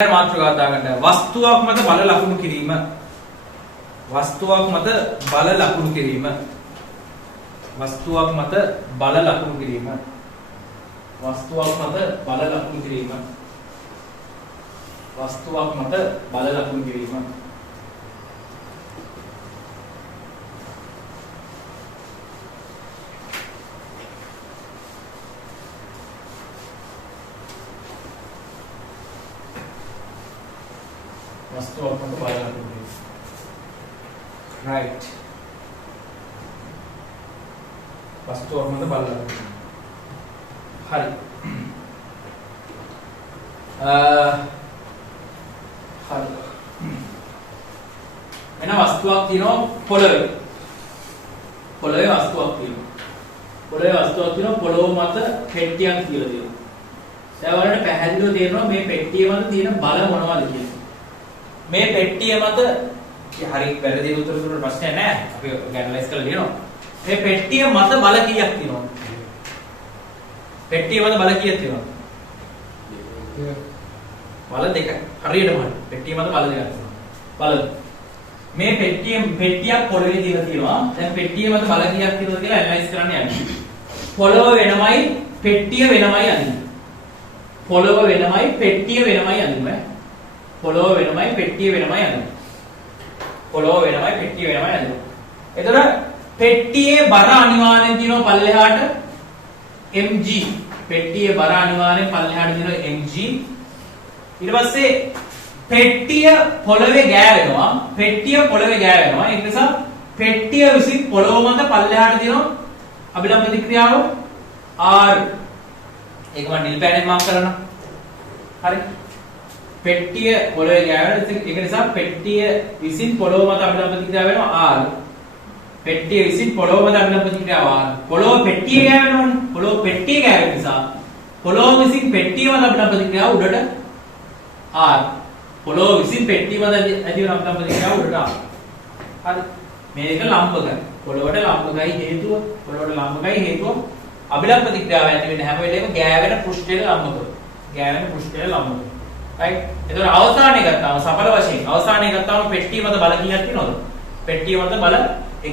මාතෘකාව දාගන්න. වස්තුවක් මත බල ලකුණු කිරීම. වස්තුවක් මත බල ලකුණු කිරීම. වස්තුවක් මත බල ලකුණු කිරීම. වස්තුවක් මත බල ලකුණු කිරීම. වස්තුවක් මත බල ලකුණු කිරීම. वस्तुओं को बाहर रखोगे, राइट? वस्तुओं को बाहर रखोगे, हरी, हरी, है ना? वस्तुओं तीनों पोलवे, पोलवे वस्तुओं तीनों, पोलवे वस्तुओं तीनों पोलव मत पेट्टियां तीनों तीनों, सेवरने पहले तो तीनों में पेट्टियां मत तीनों बाला मनवा लिखिए මේ පෙට්ටිය මත හරි වැරදි උත්තර දුන්න ප්‍රශ්නයක් නෑ අපි ගැනලයිස් කරලා ලියනවා මේ පෙට්ටිය මත බල කීයක් තියෙනවද පෙට්ටිය මත බල කීයක් තියෙනවද බල දෙකයි හරියටම හරි පෙට්ටිය මත බල දෙකක් තියෙනවා බලන්න මේ පෙට්ටියක් පොළවේ තියලා තියෙනවා දැන් පෙට්ටිය මත බල කීයක් තියෙනවද කියලා ඇනලයිස් කරන්න යන්නේ පොළව වෙනමයි පෙට්ටිය වෙනමයි අඳින්නේ පොළව වෙනමයි පෙට්ටිය වෙනමයි අඳින්නේ පොළොව වෙනමයි පෙට්ටිය වෙනමයි අඳින්නේ. පොළොව වෙනමයි පෙට්ටිය වෙනමයි අඳින්නේ. එතකොට පෙට්ටියේ බර අනිවාර්යෙන් තියෙනවා පල්ලෙහාට mg. පෙට්ටියේ බර අනිවාර්යෙන් පල්ලෙහාට තියෙනවා mg. ඊට පස්සේ පෙට්ටිය පොළවේ ගෑවෙනවා. පෙට්ටිය පොළවේ ගෑවෙනවා. ඒ නිසා පෙට්ටිය විසින් පොළොව මත පල්ලෙහාට තියෙනවා අභිලම්බ ප්‍රතික්‍රියාව r. ඒක මම නිල් පෑනෙන් මාක් කරනවා. හරි. पेट्टिय पोलवे गෑවෙන ඒක නිසා පෙට්ටිය විසින් පොළොව මත අභිලම්බ ප්‍රතික්‍රියාව වෙනවා r පෙට්ටිය විසින් පොළොව මත අභිලම්බ ප්‍රතික්‍රියාව r පොළොව පෙට්ටිය ගෑවෙනවනේ පොළොව පෙට්ටිය ගෑවෙන නිසා පොළොව විසින් පෙට්ටිය මත අභිලම්බ ප්‍රතික්‍රියාව උඩට r පොළොව විසින් පෙට්ටිය මත ඇතිවන අභිලම්බ ප්‍රතික්‍රියාව උඩට r හරි මේක ලම්බකයි පොළොවට ලම්බකයි හේතුව පොළොවට ලම්බකයි හේතුව අභිලම්බ ප්‍රතික්‍රියාව ඇති වෙන හැම වෙලේම ගෑවෙන පෘෂ්ඨයට ලම්බකව ගෑවෙන පෘෂ්ඨයට ලම්බකව राइट එතකොට අවසානයේ ගත්තාම සඵල වශයෙන් අවසානයේ ගත්තාම පෙට්ටිය මත බල කීයක් තියෙනවද පෙට්ටිය මත බල 1යි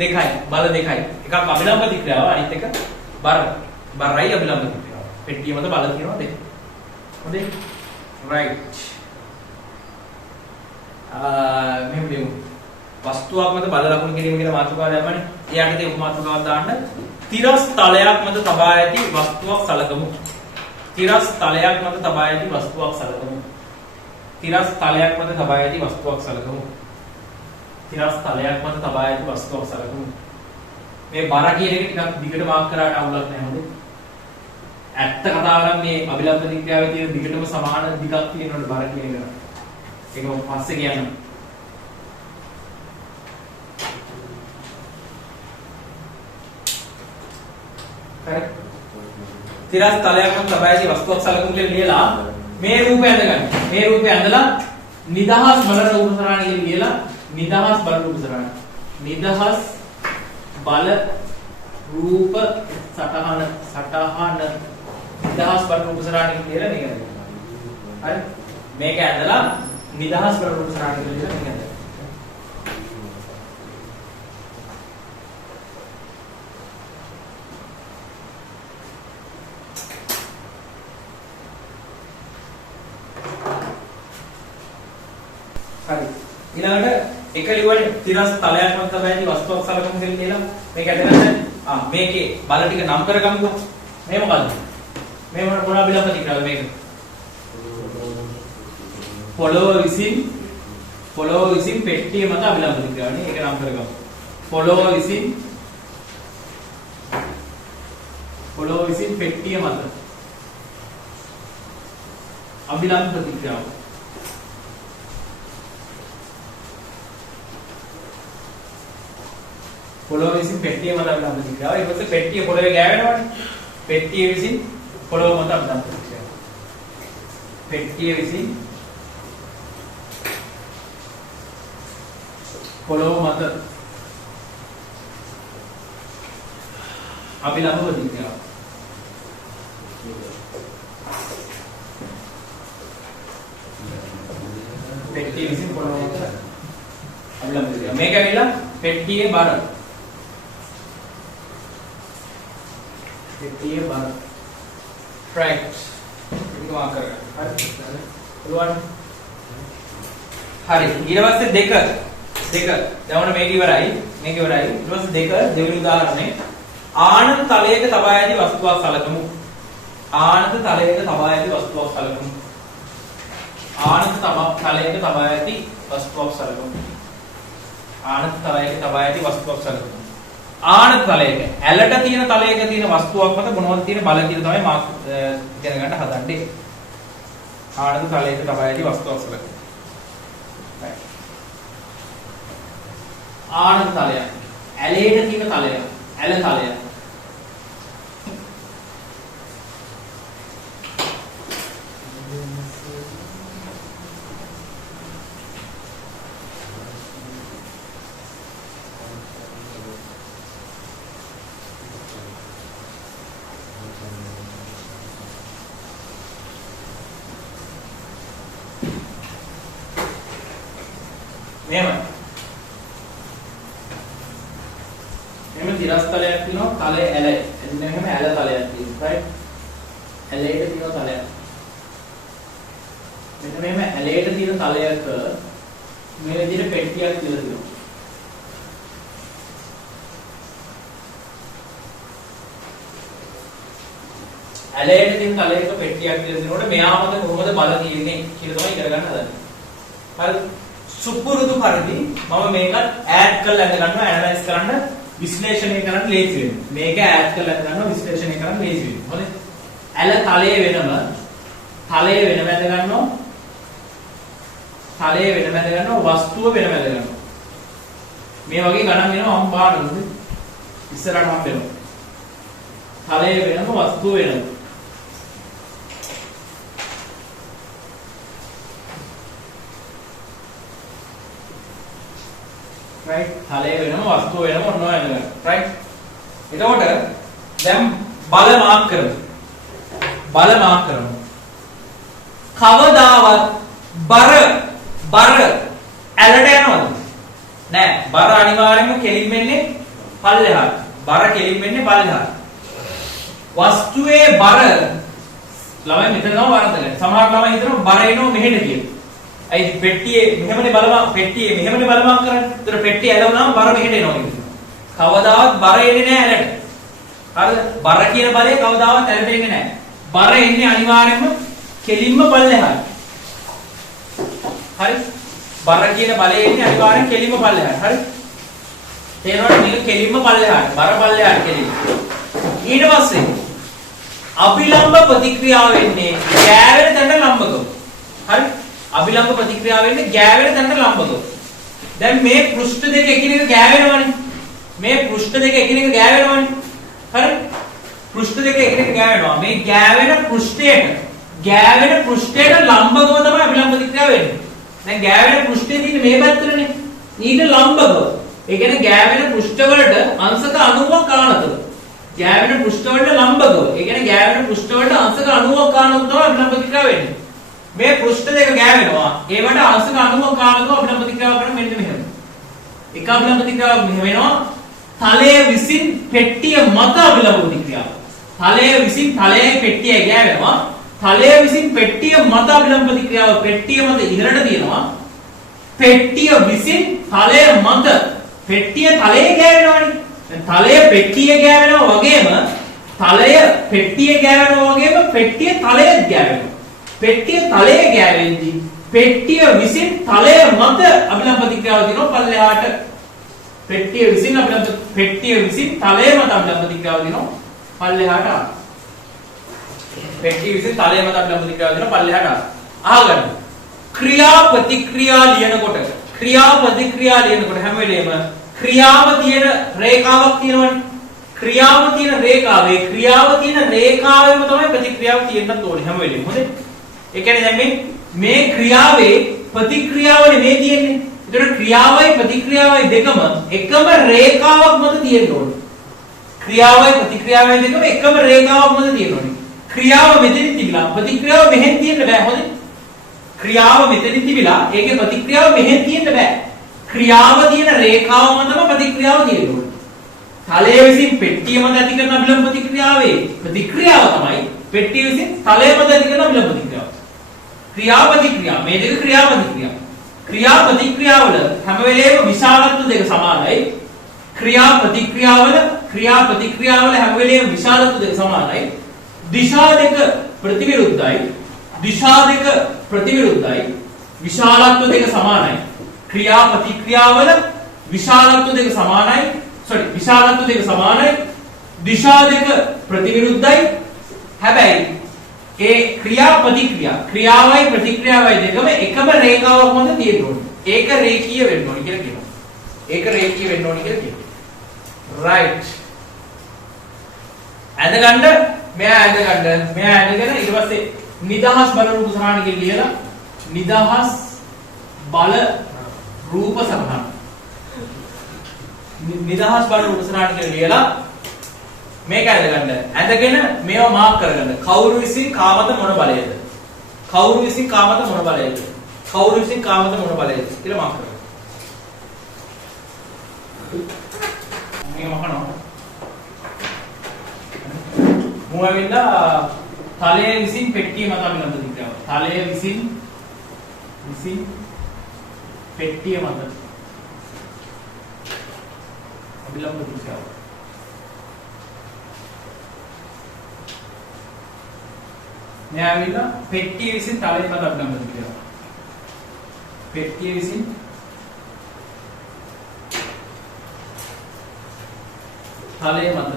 2යි බල 2යි එකක් අභිලම්බ ප්‍රතික්‍රියාව අනිත් එක බරයි අභිලම්බ ප්‍රතික්‍රියාව පෙට්ටිය මත බල තියෙනවා දෙක හොඳයි රයිට් මෙහෙම දෙමු වස්තුවක් මත බල ලකුණු කිරීම කියන මාතෘකාව දැම්මනේ එයාට ඒ උපමාතෘකාවක් දාන්න තිරස් තලයක් මත තබා ඇති වස්තුවක් සලකමු තිරස් තලයක් මත තබා ඇති වස්තුවක් සලකමු. තිරස් තලයක් මත තබා ඇති වස්තුවක් සලකමු. තිරස් තලයක් මත තබා ඇති වස්තුවක් සලකමු. මේ බර කියන එක ටිකක් දිගට මාක් කරාට අවුලක් නැහැ හොඳේ. ඇත්ත කතාව නම් මේ අභිලම්බ ප්‍රතික්‍රියාවේ තියෙන දිගටම සමාන දිගක් තියෙනවනේ බර කියන එක. ඒක මම පස්සේ කියන්නම්. හරි. තිරස් තලයක් මත තබා ඇති වස්තුවක් සලකමු කියලා ලියලා මේ රූපය අඳගන්න. මේ රූපය අඳලා නිදහස් බල රූප සරණ කියලා ලියලා නිදහස් බල රූප සරණ. නිදහස් බල රූප සටහන නිදහස් බල රූප සරණ කියලා මේක අඳගන්න. හරි. මේක ඇඳලා නිදහස් බල රූප සරණ කියලා ලියලා මේක අඳගන්න. හරි ඊළඟට එක ලියුවනේ තිරස් තලයක් මත තබා ඇති වස්තුවක් සලකමු කියලා ලියලා මේක ඇදගන්න මේකේ බල ටික නම් කරගමුකෝ මේ මොකද්ද මේ මොන අභිලම්බ ප්‍රතික්‍රියාව මේක පොළොව විසින් පෙට්ටිය මත අභිලම්බ ප්‍රතික්‍රියාවනේ ඒක නම් කරගමු පොළොව විසින් පෙට්ටිය මත අභිලම්බ ප්‍රතික්‍රියාව පොළොව විසින් පෙට්ටිය මත අභිලම්බ ප්‍රතික්‍රියාව ඊට පස්සේ පෙට්ටිය පොළවේ ගෑවෙනවනේ පෙට්ටිය විසින් පොළොව මත අභිලම්බ ප්‍රතික්‍රියාව පෙට්ටිය විසින් පොළොව මත අභිලම්බ ප්‍රතික්‍රියාව පෙට්ටිය විසින් පොළොව මත අභිලම්බ දිශාව. මේක ඇවිල්ලා පෙට්ටියේ බර. පෙට්ටියේ බර. right. ඒක වාක් කරගන්න. හරි. පුළුවන්. හරි. ඊට පස්සේ දෙක. දැන් ඔන්න මේක ඉවරයි. ඊට පස්සේ දෙක දෙවෙනි උදාහරණේ ආනත තලයක තබා ඇති වස්තුවක් සලකමු. ආනත තලයක තබා ඇති වස්තුවක් සලකමු. ආනත තලයක තබා ඇති වස්තුවක් සලකමු. ආනත තලයක තබා ඇති වස්තුවක් සලකමු. ආනත තලයක ඇලට තියෙන තලයක තියෙන වස්තුවක් මත මොනවද තියෙන බල කියලා තමයි මාක් ඉගෙන ගන්න හදන්නේ. ආනත තලයක තබා ඇති වස්තුවක් සලකමු. ආනත තලය ඇලේට තියෙන තලය ඇල තලය මෙහෙම තිරස්තලයක් තියෙනවා තලය ඇල. එන්න මෙහෙම ඇල තලයක් තියෙනවා. right? ඇලේට තියෙන තලයක්. මෙන්න මෙහෙම ඇලේට තියෙන තලයක මේ විදිහට පෙට්ටියක් කියලා තියෙනවා. ඇලේට තියෙන තලයක පෙට්ටියක් කියලා තියෙනකොට මෙයා මත කොහොමද බල තියෙන්නේ කියලා තමයි ඉගෙන ගන්න හදන්නේ. හරි? සුපුරුදු පරිදි මම මේක ඈඩ් කරලා අද ගන්නවා ඇනලයිස් කරන්න විශ්ලේෂණය කරන්න ලේසි වෙනවා. මේක ඈඩ් කරලා අද ගන්නවා විශ්ලේෂණය කරන්න ලේසි වෙනවා. හරිද? ඇල තලයේ වෙනම තලයේ වෙනම ඇද ගන්නවා. තලයේ වෙනම ඇද ගන්නවා වස්තුව වෙනම ඇද ගන්නවා. මේ වගේ ගණන් වෙනවා මම පාඩුනේ. ඉස්සරහට මම වෙනවා. තලයේ වෙනම වස්තුව වෙනම. right තලයේ වෙනම වස්තුව වෙනම ඔන්න ඔය නේද right එතකොට දැන් බල මාක් කරමු කවදාවත් බර ඇලට යනවද නෑ බර අනිවාර්යයෙන්ම කෙලින් වෙන්නේ පල්ලෙහාට බර කෙලින් වෙන්නේ පල්ලෙහාට වස්තුවේ බර ළමයි මෙතන ගම වරද්දගන්න සමහර ළමයි හිතනවා බර එනවා මෙහෙට කියලා අයි පෙට්ටියේ මෙහෙමනේ බලමක් පෙට්ටියේ මෙහෙමනේ බලමක් කරන්නේ. ඒතර පෙට්ටිය ඇලවුනම බර මෙහෙට එනවා කියන්නේ. කවදාවත් බර එන්නේ නැහැ ඇලට. හරිද? බර කියන බලය කවදාවත් ඇලට එන්නේ නැහැ. බර එන්නේ අනිවාර්යයෙන්ම කෙලින්ම පල්ලෙහාට. හරි? බර කියන බලය එන්නේ අනිවාර්යෙන් කෙලින්ම පල්ලෙහාට. හරි? තේරෙනවද? මේක කෙලින්ම පල්ලෙහාට. බර පල්ලෙහාට කෙලින්ම. ඊට පස්සේ අභිලම්බ ප්‍රතික්‍රියාව වෙන්නේ ගෑවෙන තැනට ලම්බකව. හරි? අභිලම්බ ප්‍රතික්‍රියාව වෙන්නේ ගෑවෙන තැනට ලම්බකව. දැන් මේ පෘෂ්ඨ දෙක එකිනෙක ගෑවෙනවනේ. මේ පෘෂ්ඨ දෙක එකිනෙක ගෑවෙනවනේ. හරි? පෘෂ්ඨ දෙක එකිනෙක ගෑවෙනවා. මේ ගෑවෙන පෘෂ්ඨයට ලම්බකව තමයි අභිලම්බ ප්‍රතික්‍රියාව වෙන්නේ. දැන් ගෑවෙන පෘෂ්ඨයේ තියෙන මේ පැත්තටනේ. ඊට ලම්බකව. ඒ කියන්නේ ගෑවෙන පෘෂ්ඨ වලට අංශක 90ක් ආනතව. ගෑවෙන පෘෂ්ඨ වලට ලම්බකව. ඒ කියන්නේ ගෑවෙන පෘෂ්ඨ වලට අංශක 90ක් ආනතව තමයි අභිලම්බ ප්‍රතික්‍රියාව වෙන්නේ. මේ පෘෂ්ඨ දෙක ගෑවෙනවා. ඒවට අංශක 90ක් ආනතව අභිලම්බ ප්‍රතික්‍රියාව කරන මෙන්න මෙහෙම. එක අභිලම්බ ප්‍රතික්‍රියාවක් මෙහෙම වෙනවා. තලයේ විසින් පෙට්ටිය මත අභිලම්බ ප්‍රතික්‍රියාව. තලයේ විසින් තලයේ පෙට්ටිය ගෑවෙනවා. තලයේ විසින් පෙට්ටිය මත අභිලම්බ ප්‍රතික්‍රියාව පෙට්ටිය මත ඉහළට තියෙනවා. පෙට්ටිය විසින් තලය මත පෙට්ටිය තලයේ ගෑවෙනවනේ. දැන් තලය පෙට්ටිය ගෑවෙනවා වගේම තලය පෙට්ටිය ගෑවෙනවා වගේම පෙට්ටිය තලයේත් ගෑවෙනවා. පෙට්ටිය තලයේ ගෑවෙද්දී පෙට්ටිය විසින් තලය මත අභිලම්බ ප්‍රතික්‍රියාව දිනව පල්ලෙහාට. පෙට්ටිය විසින් තලය මත අභිලම්බ ප්‍රතික්‍රියාව දිනව පල්ලෙහාට. පෙට්ටිය විසින් තලය මත අභිලම්බ ප්‍රතික්‍රියාව දිනව පල්ලෙහාට. අහගන්න. ක්‍රියා ප්‍රතික්‍රියා ලියනකොට හැම වෙලේම ක්‍රියාව තියෙන රේඛාවක් තියෙනවනේ. ක්‍රියාව තියෙන රේඛාවෙම තමයි ප්‍රතික්‍රියාව තියෙන්නත් ඕනේ හැම වෙලේම. හොඳේ. ඒ කියන්නේ දැන් මේ ක්‍රියාවේ ප්‍රතික්‍රියාවනේ මේ තියෙන්නේ. ඒතර ක්‍රියාවයි ප්‍රතික්‍රියාවයි දෙකම එකම රේඛාවක් මත තියෙන්න ඕනේ. ක්‍රියාවයි ප්‍රතික්‍රියාවයි දෙකම එකම රේඛාවක් මත තියෙන්න ඕනේ. ක්‍රියාව මෙතනින් තිබිලා ප්‍රතික්‍රියාව මෙහෙන් තියෙන්න බෑ. හොඳේ. ක්‍රියාව මෙතනදි තිබිලා ඒකේ ප්‍රතික්‍රියාව මෙහෙන් තියෙන්න බෑ. ක්‍රියාව තියෙන රේඛාව මතම ප්‍රතික්‍රියාව තියෙන්න ඕනේ. තලයේ විසින් පෙට්ටිය මත ඇති කරන විලම්භ ප්‍රතික්‍රියාවේ ප්‍රතික්‍රියාව තමයි පෙට්ටිය විසින් තලයේ මත ඇති කරන විලම්භ ප්‍රතික්‍රියාව. ක්‍රියාපතික්‍රියා මේ දෙක ක්‍රියාපතික්‍රියා. ක්‍රියාපතික්‍රියාවල හැම වෙලේම විශාලත්ව දෙක සමානයි. ක්‍රියාපතික්‍රියාවල හැම වෙලේම විශාලත්ව දෙක සමානයි. දිශා දෙක ප්‍රතිවිරුද්ධයි. දිශා දෙක ප්‍රතිවිරුද්ධයි. විශාලත්ව දෙක සමානයි. ක්‍රියාපතික්‍රියාවල විශාලත්ව දෙක සමානයි. විශාලත්ව දෙක සමානයි. දිශා දෙක ප්‍රතිවිරුද්ධයි. හැබැයි ඒ ක්‍රියාවයි ප්‍රතික්‍රියාවයි දෙකම එකම රේඛාවක් මත තියෙන්න ඕනේ. ඒක රේඛීය වෙන්න ඕනේ කියලා කියනවා. ඒක රේඛීය වෙන්න ඕනේ කියලා කියනවා. right. ඇඳගන්න මෙයා ඇඳගෙන ඊට පස්සේ නිදහස් බල රූප සරහන කියලා නිදහස් බල රූප සරහන. නිදහස් බල රූප සරහන කියලා මේක ඇඳගෙන මේවා මාක් කරගන්න. කවුරු විසින් කාමත මොන බලයේද? කවුරු විසින් කාමත මොන බලයේද? කවුරු විසින් කාමත මොන බලයේද කියලා මාක් කරගන්න. මේ මහනවා. මොවෙන්දා තලයේ විසින් පෙට්ටිය මත අභිලම්භ ප්‍රතික්‍රියාව. තලයේ විසින් පෙට්ටිය මත අභිලම්භ ප්‍රතික්‍රියාව. න්යායවිලා පෙට්ටිය විසින් තලයේ මත අභිලම්භ ප්‍රතික්‍රියාව. පෙට්ටිය විසින් තලයේ මත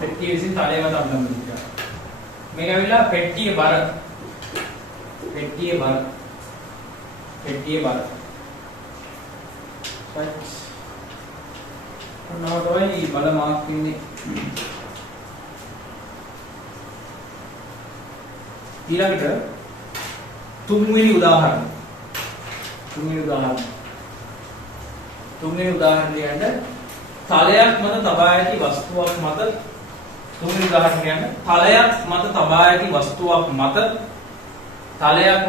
පෙට්ටිය විසින් තලයේ මත අභිලම්භ ප්‍රතික්‍රියාව. මේක ඇවිල්ලා පෙට්ටියේ බර ඔන්නවටයි බල මාක් වෙන්නේ. ඊළඟට තුන්වෙනි උදාහරණ ලියන්න තලයක් මත තබා ඇති වස්තුවක් මත තුන්වෙනි උදාහරණ ලියන්න තලයක් මත තබා ඇති වස්තුවක් මත තවත්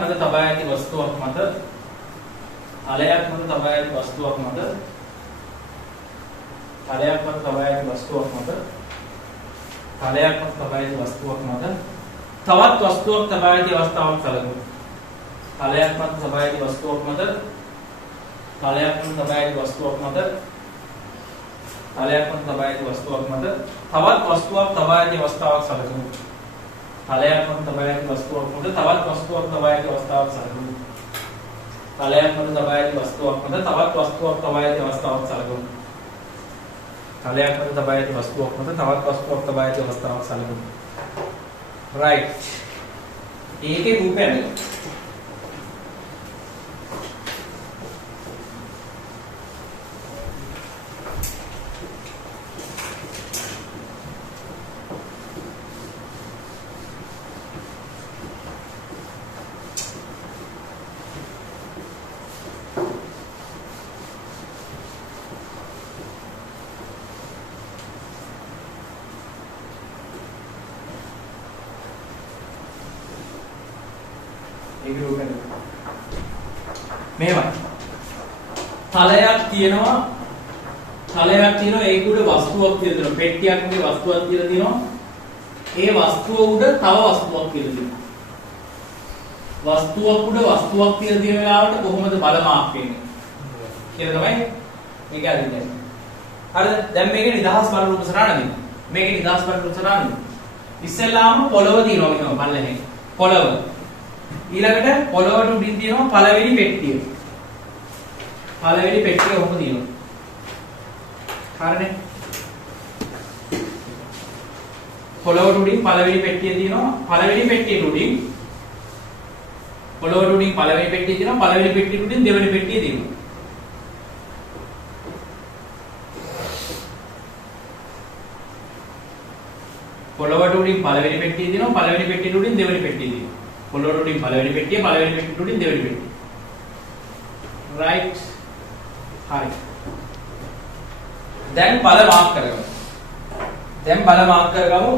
වස්තුවක් තබා ඇති අවස්ථාවක් සැලකුණු. තලයක් මත තබා ඇති වස්තුවක් මත තවත් වස්තුවක් තබා ඇති අවස්ථාවක් සැලකුණු. තලයක් මත තබා ඇති වස්තුවක් මත තවත් වස්තුවක් තබා ඇති අවස්ථාවක් සැලකුණු. තලයක් මත තබා ඇති වස්තුවක් මත තවත් වස්තුවක් තබා ඇති අවස්ථාවක් සැලකුණු. තලයක් මත තබා ඇති වස්තුවක් මත තවත් වස්තුවක් තබා ඇති අවස්ථාවක් සැලකුණු. right. ඒකේ රූපය නේද? මේවයි තලයක් තියෙනවා ඒක උඩ වස්තුවක් කියලා දෙනවා. පෙට්ටියක් වගේ වස්තුවක් කියලා දෙනවා. ඒ වස්තුව උඩ තව වස්තුවක් කියලා දෙනවා. වස්තුවක් උඩ වස්තුවක් කියලා දෙන වෙලාවට කොහොමද බල මාක් වෙන්නේ කියලා තමයි මේක අදින්නේ. හරිද? දැන් මේකේ නිදහස් බල රූප සරහනදී. ඉස්සෙල්ලාම පොළව තියෙනවා කියනවා පල්ලෙහේ. පොළව. ඊළඟට පොළවට උඩින් තියෙනවා පළවෙනි පෙට්ටිය. ඔහොම තියෙනවා. හරිනේ. පොළවට උඩින් පළවෙනි පෙට්ටිය තියෙනවා. පළවෙනි පෙට්ටියට උඩින් පොළවට උඩින් පළවෙනි පෙට්ටිය තියෙනවා. පළවෙනි පෙට්ටියට උඩින් දෙවෙනි පෙට්ටිය තියෙනවා. පොළවට උඩින් පළවෙනි පෙට්ටිය තියෙනවා. පළවෙනි පෙට්ටියට උඩින් දෙවෙනි පෙට්ටිය තියෙනවා. පොළොවට උඩින් පළවෙනි පෙට්ටිය උඩින් දෙවෙනි පෙට්ටිය. right. හරි. දැන් බල මාක් කරගමු. දැන් බල මාක් කරගමු.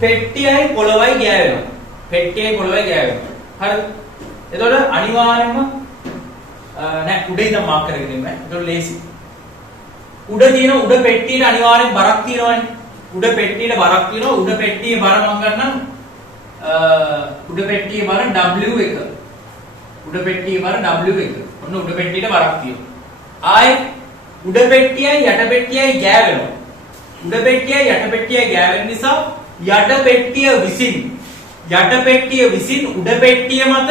පෙට්ටියයි පොළවයි ගෑවෙනවා. පෙට්ටියයි පොළවයි ගෑවෙනවා. හරිද? එතකොට අනිවාර්යයෙන්ම නෑ උඩ ඉඳන් මාක් කරගෙන ඉන්න. එතකොට ලේසි. උඩ පෙට්ටියට අනිවාර්යෙන් බරක් තියෙනවනේ. උඩ පෙට්ටියට බරක් තියෙනවා. උඩ පෙට්ටියේ බර මම ගන්නම් උඩ පෙට්ටියේ බර W1. උඩ පෙට්ටියේ බර W1. ඔන්න උඩ පෙට්ටියට බරක් තියෙනවා. ආයේ උඩ පෙට්ටියයි යට පෙට්ටියයි ගෑවෙනවා. උඩ පෙට්ටියයි යට පෙට්ටියයි ගෑවෙන නිසා යට පෙට්ටිය විසින් උඩ පෙට්ටිය මත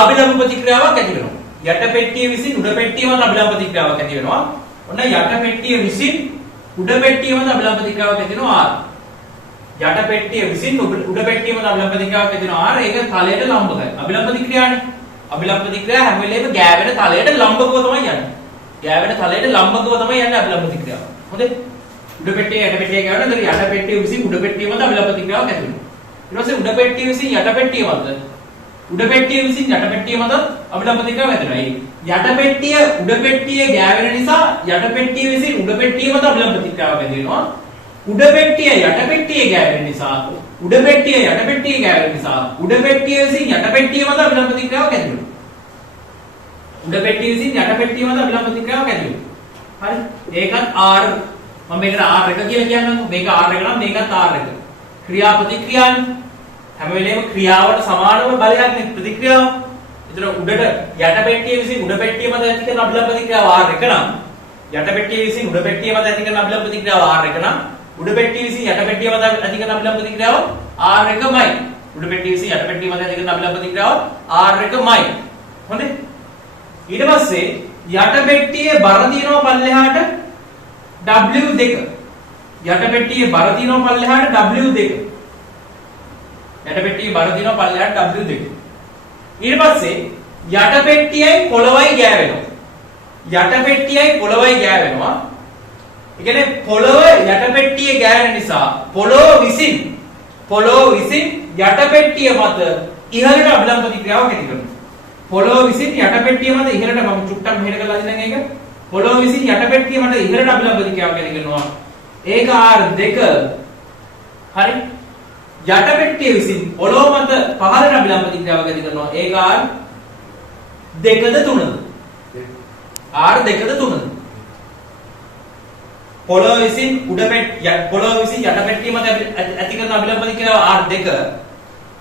අභිලම්බ ප්‍රතික්‍රියාවක් ඇති වෙනවා. යට පෙට්ටිය විසින් උඩ පෙට්ටිය මත අභිලම්බ ප්‍රතික්‍රියාවක් ඇති වෙනවා. ඔන්න යට පෙට්ටිය විසින් උඩ පෙට්ටිය මත අභිලම්බ ප්‍රතික්‍රියාවක් ඇති වෙනවා R. යට පෙට්ටිය විසින් උඩ පෙට්ටිය මත අභිලම්බ ප්‍රතික්‍රියාවක් ඇති වෙනවා R. ඒක තලයට ලම්බකයි. අභිලම්බ ප්‍රතික්‍රියානේ. අභිලම්බ ප්‍රතික්‍රියාව හැම වෙලේම ගෑවෙන තලයට ලම්බකව තමයි යන්නේ. ගෑවෙන තලයට ලම්බකව තමයි යන්නේ අභිලම්බ ප්‍රතික්‍රියාව. හොඳේ? උඩ පෙට්ටිය යට පෙට්ටිය ගෑවෙන. ඒතර යට පෙට්ටිය විසින් උඩ පෙට්ටිය මත අභිලම්බ ප්‍රතික්‍රියාවක් ඇති වෙනවා. ඊට පස්සේ උඩ පෙට්ටිය විසින් යට පෙට්ටිය මත උඩ පෙට්ටිය විසින් යට පෙට්ටිය මත අභිලම්බ ප්‍රතික්‍රියාව ඇති වෙනවා. යට පෙට්ටිය උඩ පෙට්ටිය ගෑවෙන නිසා යට පෙට්ටිය විසින් උඩ පෙට්ටිය මත අභිලම්බ ප්‍රතික්‍රියාවක් ඇති වෙනවා. උඩ පෙට්ටිය යට පෙට්ටිය ගෑවෙන නිසා උඩ පෙට්ටිය යට පෙට්ටිය ගෑවෙන නිසා උඩ පෙට්ටිය විසින් යට පෙට්ටිය මත අභිලම්බ ප්‍රතික්‍රියාවක් ඇති වෙනවා. උඩ පෙට්ටිය විසින් යට පෙට්ටිය මත අභිලම්බ ප්‍රතික්‍රියාවක් ඇති වෙනවා. හරි? ඒකත් R මම මේකට R1 කියලා කියන්නම්කෝ. මේක R1 නම් මේකත් R1. ක්‍රියා ප්‍රතික්‍රියානේ. හැම වෙලේම ක්‍රියාවට සමානව බලයක් නේ ප්‍රතික්‍රියාව. එතන උඩට යට පෙට්ටිය විසින් උඩ පෙට්ටිය මත ඇති කරන අභිලම්බ ප්‍රතික්‍රියාව R1 නම් යට පෙට්ටිය විසින් උඩ පෙට්ටිය මත ඇති කරන අභිලම්බ ප්‍රතික්‍රියාව R1 නම් උඩ පෙට්ටිය විසින් යට පෙට්ටිය මත ඇති කරන අභිලම්බ ප්‍රතික්‍රියාව R1මයි. උඩ පෙට්ටිය විසින් යට පෙට්ටිය මත ඇති කරන අභිලම්බ ප්‍රතික්‍රියාව R1මයි. හොඳේ? ඊට පස්සේ යට පෙට්ටියේ බර දිනව පල්ලෙහාට W2. යට පෙට්ටියේ බර දිනව පල්ලෙහාට W2. යට පෙට්ටියේ බර දිනව පල්ලෙහාට W2. ඊට පස්සේ යට පෙට්ටියයි පොළවයි ගෑවෙනවා. යට පෙට්ටියයි පොළවයි ගෑවෙනවා. ඒ කියන්නේ පොළව යට පෙට්ටියේ ගෑවෙන නිසා පොළව විසින් යට පෙට්ටිය මත ඉහළට අභිලම්බ ප්‍රතික්‍රියාවක් ඇති කරනවා. පොළව විසින් යට පෙට්ටිය මත ඉහළට මම චුට්ටක් මෙහෙට කරලා දෙන්නම් ඒක. පොළව විසින් යට පෙට්ටිය මත ඉහළට අභිලම්බ ප්‍රතික්‍රියාවක් ඇති කරනවා. ඒක R2. හරි? යට පෙට්ටිය විසින් පොළොව මත පහළට අභිලම්බ ප්‍රතික්‍රියාවක් ඇති කරනවා. ඒක R2ද 3ද? R2ද 3ද? පොළොව විසින් යට පෙට්ටිය මත ඇති කරන අභිලම්බ ප්‍රතික්‍රියාව R2.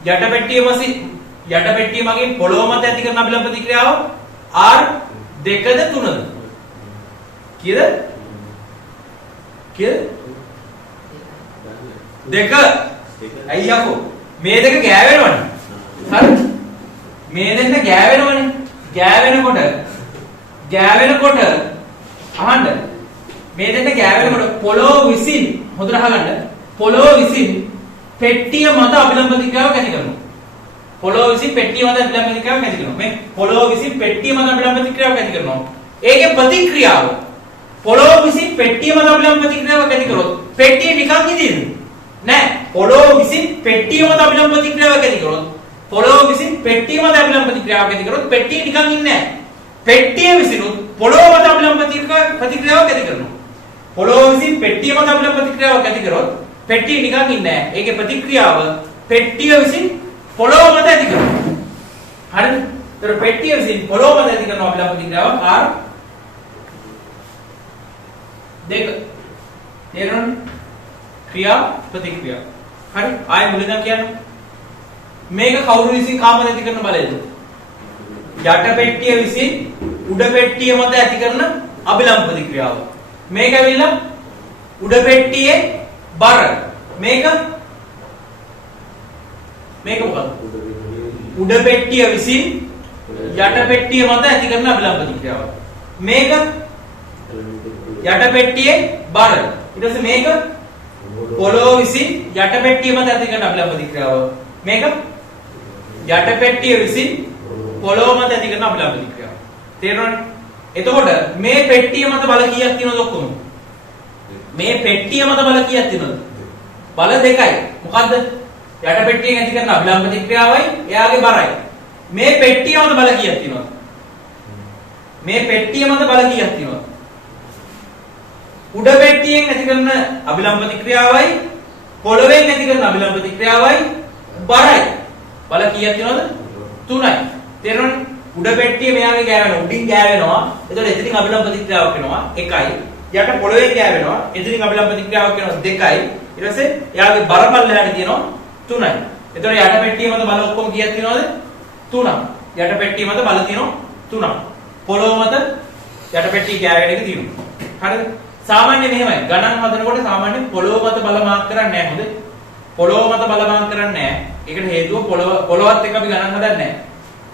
යට පෙට්ටිය මගින් පොළොව මත ඇති කරන අභිලම්බ ප්‍රතික්‍රියාව R2ද 3ද? කීයද? දෙක. ඇයි යකෝ මේ දෙක ගෑවෙනවනේ. හරි? මේ දෙන්න ගෑවෙනවනේ. ගෑවෙනකොට අහන්න. මේ දෙන්න ගෑවෙනකොට පොළොව විසින් හොඳට අහගන්න. පොළොව විසින් පෙට්ටිය මත අභිලම්බ ප්‍රතික්‍රියාවක් ඇති කරනවා. පොළොව විසින් පෙට්ටිය මත අභිලම්බ ප්‍රතික්‍රියාවක් ඇති කරනවා. මේ පොළොව විසින් පෙට්ටිය මත අභිලම්බ ප්‍රතික්‍රියාවක් ඇති කරනවා. ඒකේ ප්‍රතික්‍රියාව පොළොව විසින් පෙට්ටිය මත අභිලම්බ ප්‍රතික්‍රියාවක් ඇති කරොත් පෙට්ටිය නිකන් ඉදීද? නෑ. පොළොව විසින් පෙට්ටිය මත අභිලම්බ ප්‍රතික්‍රියාවක් ඇති කරොත් පොළොව විසින් පෙට්ටිය මත අභිලම්බ ප්‍රතික්‍රියාවක් ඇති කරොත් පෙට්ටිය නිකන් ඉන්නේ නෑ. පෙට්ටිය විසිනුත් පොළොව මත අභිලම්බ ප්‍රතික්‍රියාවක් ඇති කරනවා. පොළොව විසින් පෙට්ටිය මත අභිලම්බ ප්‍රතික්‍රියාවක් ඇති කරොත් පෙට්ටිය නිකන් ඉන්නේ නෑ. ඒකේ ප්‍රතික්‍රියාව පෙට්ටිය විසින් පොළොව මත ඇති කරනවා. හරිද? ඒතර පෙට්ටිය විසින් පොළොව මත ඇති කරන අභිලම්බ ප්‍රතික්‍රියාව R2. තේරෙනවද? ක්‍රියා ප්‍රතික්‍රියා. හරි? ආයෙ මුලින්ම කියන්න. මේක කවුරු විසින් කාමද ඇති කරන බලයද? යට පෙට්ටිය විසින් උඩ පෙට්ටිය මත ඇති කරන අභිලම්බ ප්‍රතික්‍රියාව. මේක ඇවිල්ලා උඩ පෙට්ටියේ බර. මේක මොකක්ද? උඩ පෙට්ටිය විසින් යට පෙට්ටිය මත ඇති කරන අභිලම්බ ප්‍රතික්‍රියාව. මේක යට පෙට්ටියේ බර. ඊට පස්සේ මේක පොළොව විසින් යට පෙට්ටිය මත ඇති කරන අභිලම්බ ප්‍රතික්‍රියාව. මේක යට පෙට්ටිය විසින් පොළොව මත ඇති කරන අභිලම්බ ප්‍රතික්‍රියාව. තේරෙනවද? එතකොට මේ පෙට්ටිය මත බල කීයක් තියෙනවද ඔක්කොම? මේ පෙට්ටිය මත බල කීයක් තියෙනවද? බල දෙකයි. මොකද්ද? යට පෙට්ටියෙන් ඇති කරන අභිලම්බ ප්‍රතික්‍රියාවයි එයාගේ බරයි. මේ පෙට්ටිය මත බල කීයක් තියෙනවද? මේ පෙට්ටිය මත බල කීයක් තියෙනවද? උඩ පෙට්ටියෙන් ඇති කරන අභිලම්බ ප්‍රතික්‍රියාවයි පොළවෙන් ඇති කරන අභිලම්බ ප්‍රතික්‍රියාවයි බරයි. බල කීයක් තියෙනවද? 3යි. තේරෙනවද? උඩ පෙට්ටිය මෙයාගේ ගෑවෙනවා. උඩින් ගෑවෙනවා. එතකොට එතනින් අභිලම්බ ප්‍රතික්‍රියාවක් වෙනවා 1යි. යට පොළවෙන් ගෑවෙනවා. එතනින් අභිලම්බ ප්‍රතික්‍රියාවක් වෙනවා 2යි. ඊට පස්සේ එයාගේ බර පල්ලෙහාට තියෙනවා 3යි. එතකොට යට පෙට්ටිය මත බල ඔක්කොම කීයක් තියෙනවද? 3ක්. යට පෙට්ටිය මත බල තියෙනවා 3ක්. පොළොව මත යට පෙට්ටිය ගෑවෙන එක තියෙනවා. හරිද? සාමාන්‍ය මෙහෙමයි. ගණන් හදනකොට සාමාන්‍යයෙන් පොළොව මත බල මාක් කරන්නේ නැහැ. හොඳේ. පොළොව මත බල මාක් කරන්නේ නැහැ. ඒකට හේතුව පොළොවත් එක්ක අපි ගණන් හදන්නේ නැහැ.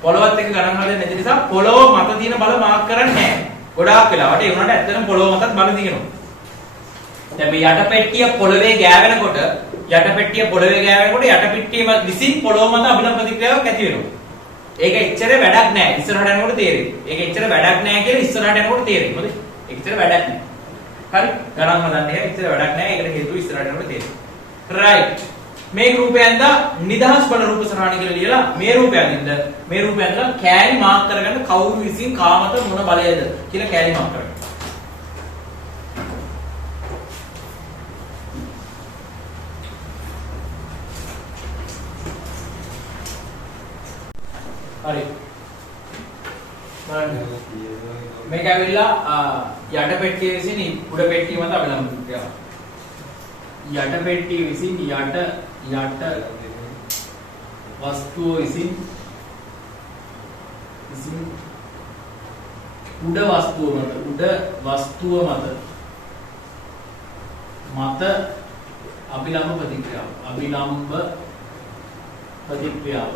පොළොවත් එක්ක ගණන් හදන්නේ නැති නිසා පොළොව මත තියෙන බල මාක් කරන්නේ නැහැ. ගොඩාක් වෙලාවට ඒ වුණාට ඇත්තටම පොළොව මතත් බල තියෙනවා. දැන් මේ යට පෙට්ටිය පොළවේ ගෑවෙනකොට යට පෙට්ටිය විසින් පොළොව මත අභිලම්බ ප්‍රතික්‍රියාවක් ඇති වෙනවා. ඒක එච්චර වැඩක් නැහැ. ඉස්සරහට යනකොට තේරෙයි. ඒක එච්චර වැඩක් නැහැ කියලා ඉස්සරහට යනකොට තේරෙයි. මොකද? ඒක එච්චර වැඩක් නැහැ. හරි? ගණන් හදන්නේ එච්චර වැඩක් නැහැ. ඒකට හේතුව ඉස්සරහට යනකොට තේරෙයි. right. මේ රූපයෙන්ද නිදහස් බල රූප සරහණ කියලා ලියලා මේ රූපයෙන්ද කෑලි මාක් කරගන්න කවුරු විසින් කාමත මොන බලයද කියලා කෑලි මාක් කරගන්න. හරි. බලන්න. මේක ඇවිල්ලා යට පෙට්ටිය විසින් උඩ පෙට්ටිය මත අභිලම්බ ප්‍රතික්‍රියාව. යට පෙට්ටිය විසින් යට වස්තුව විසින් උඩ වස්තුව මත අභිලම්බ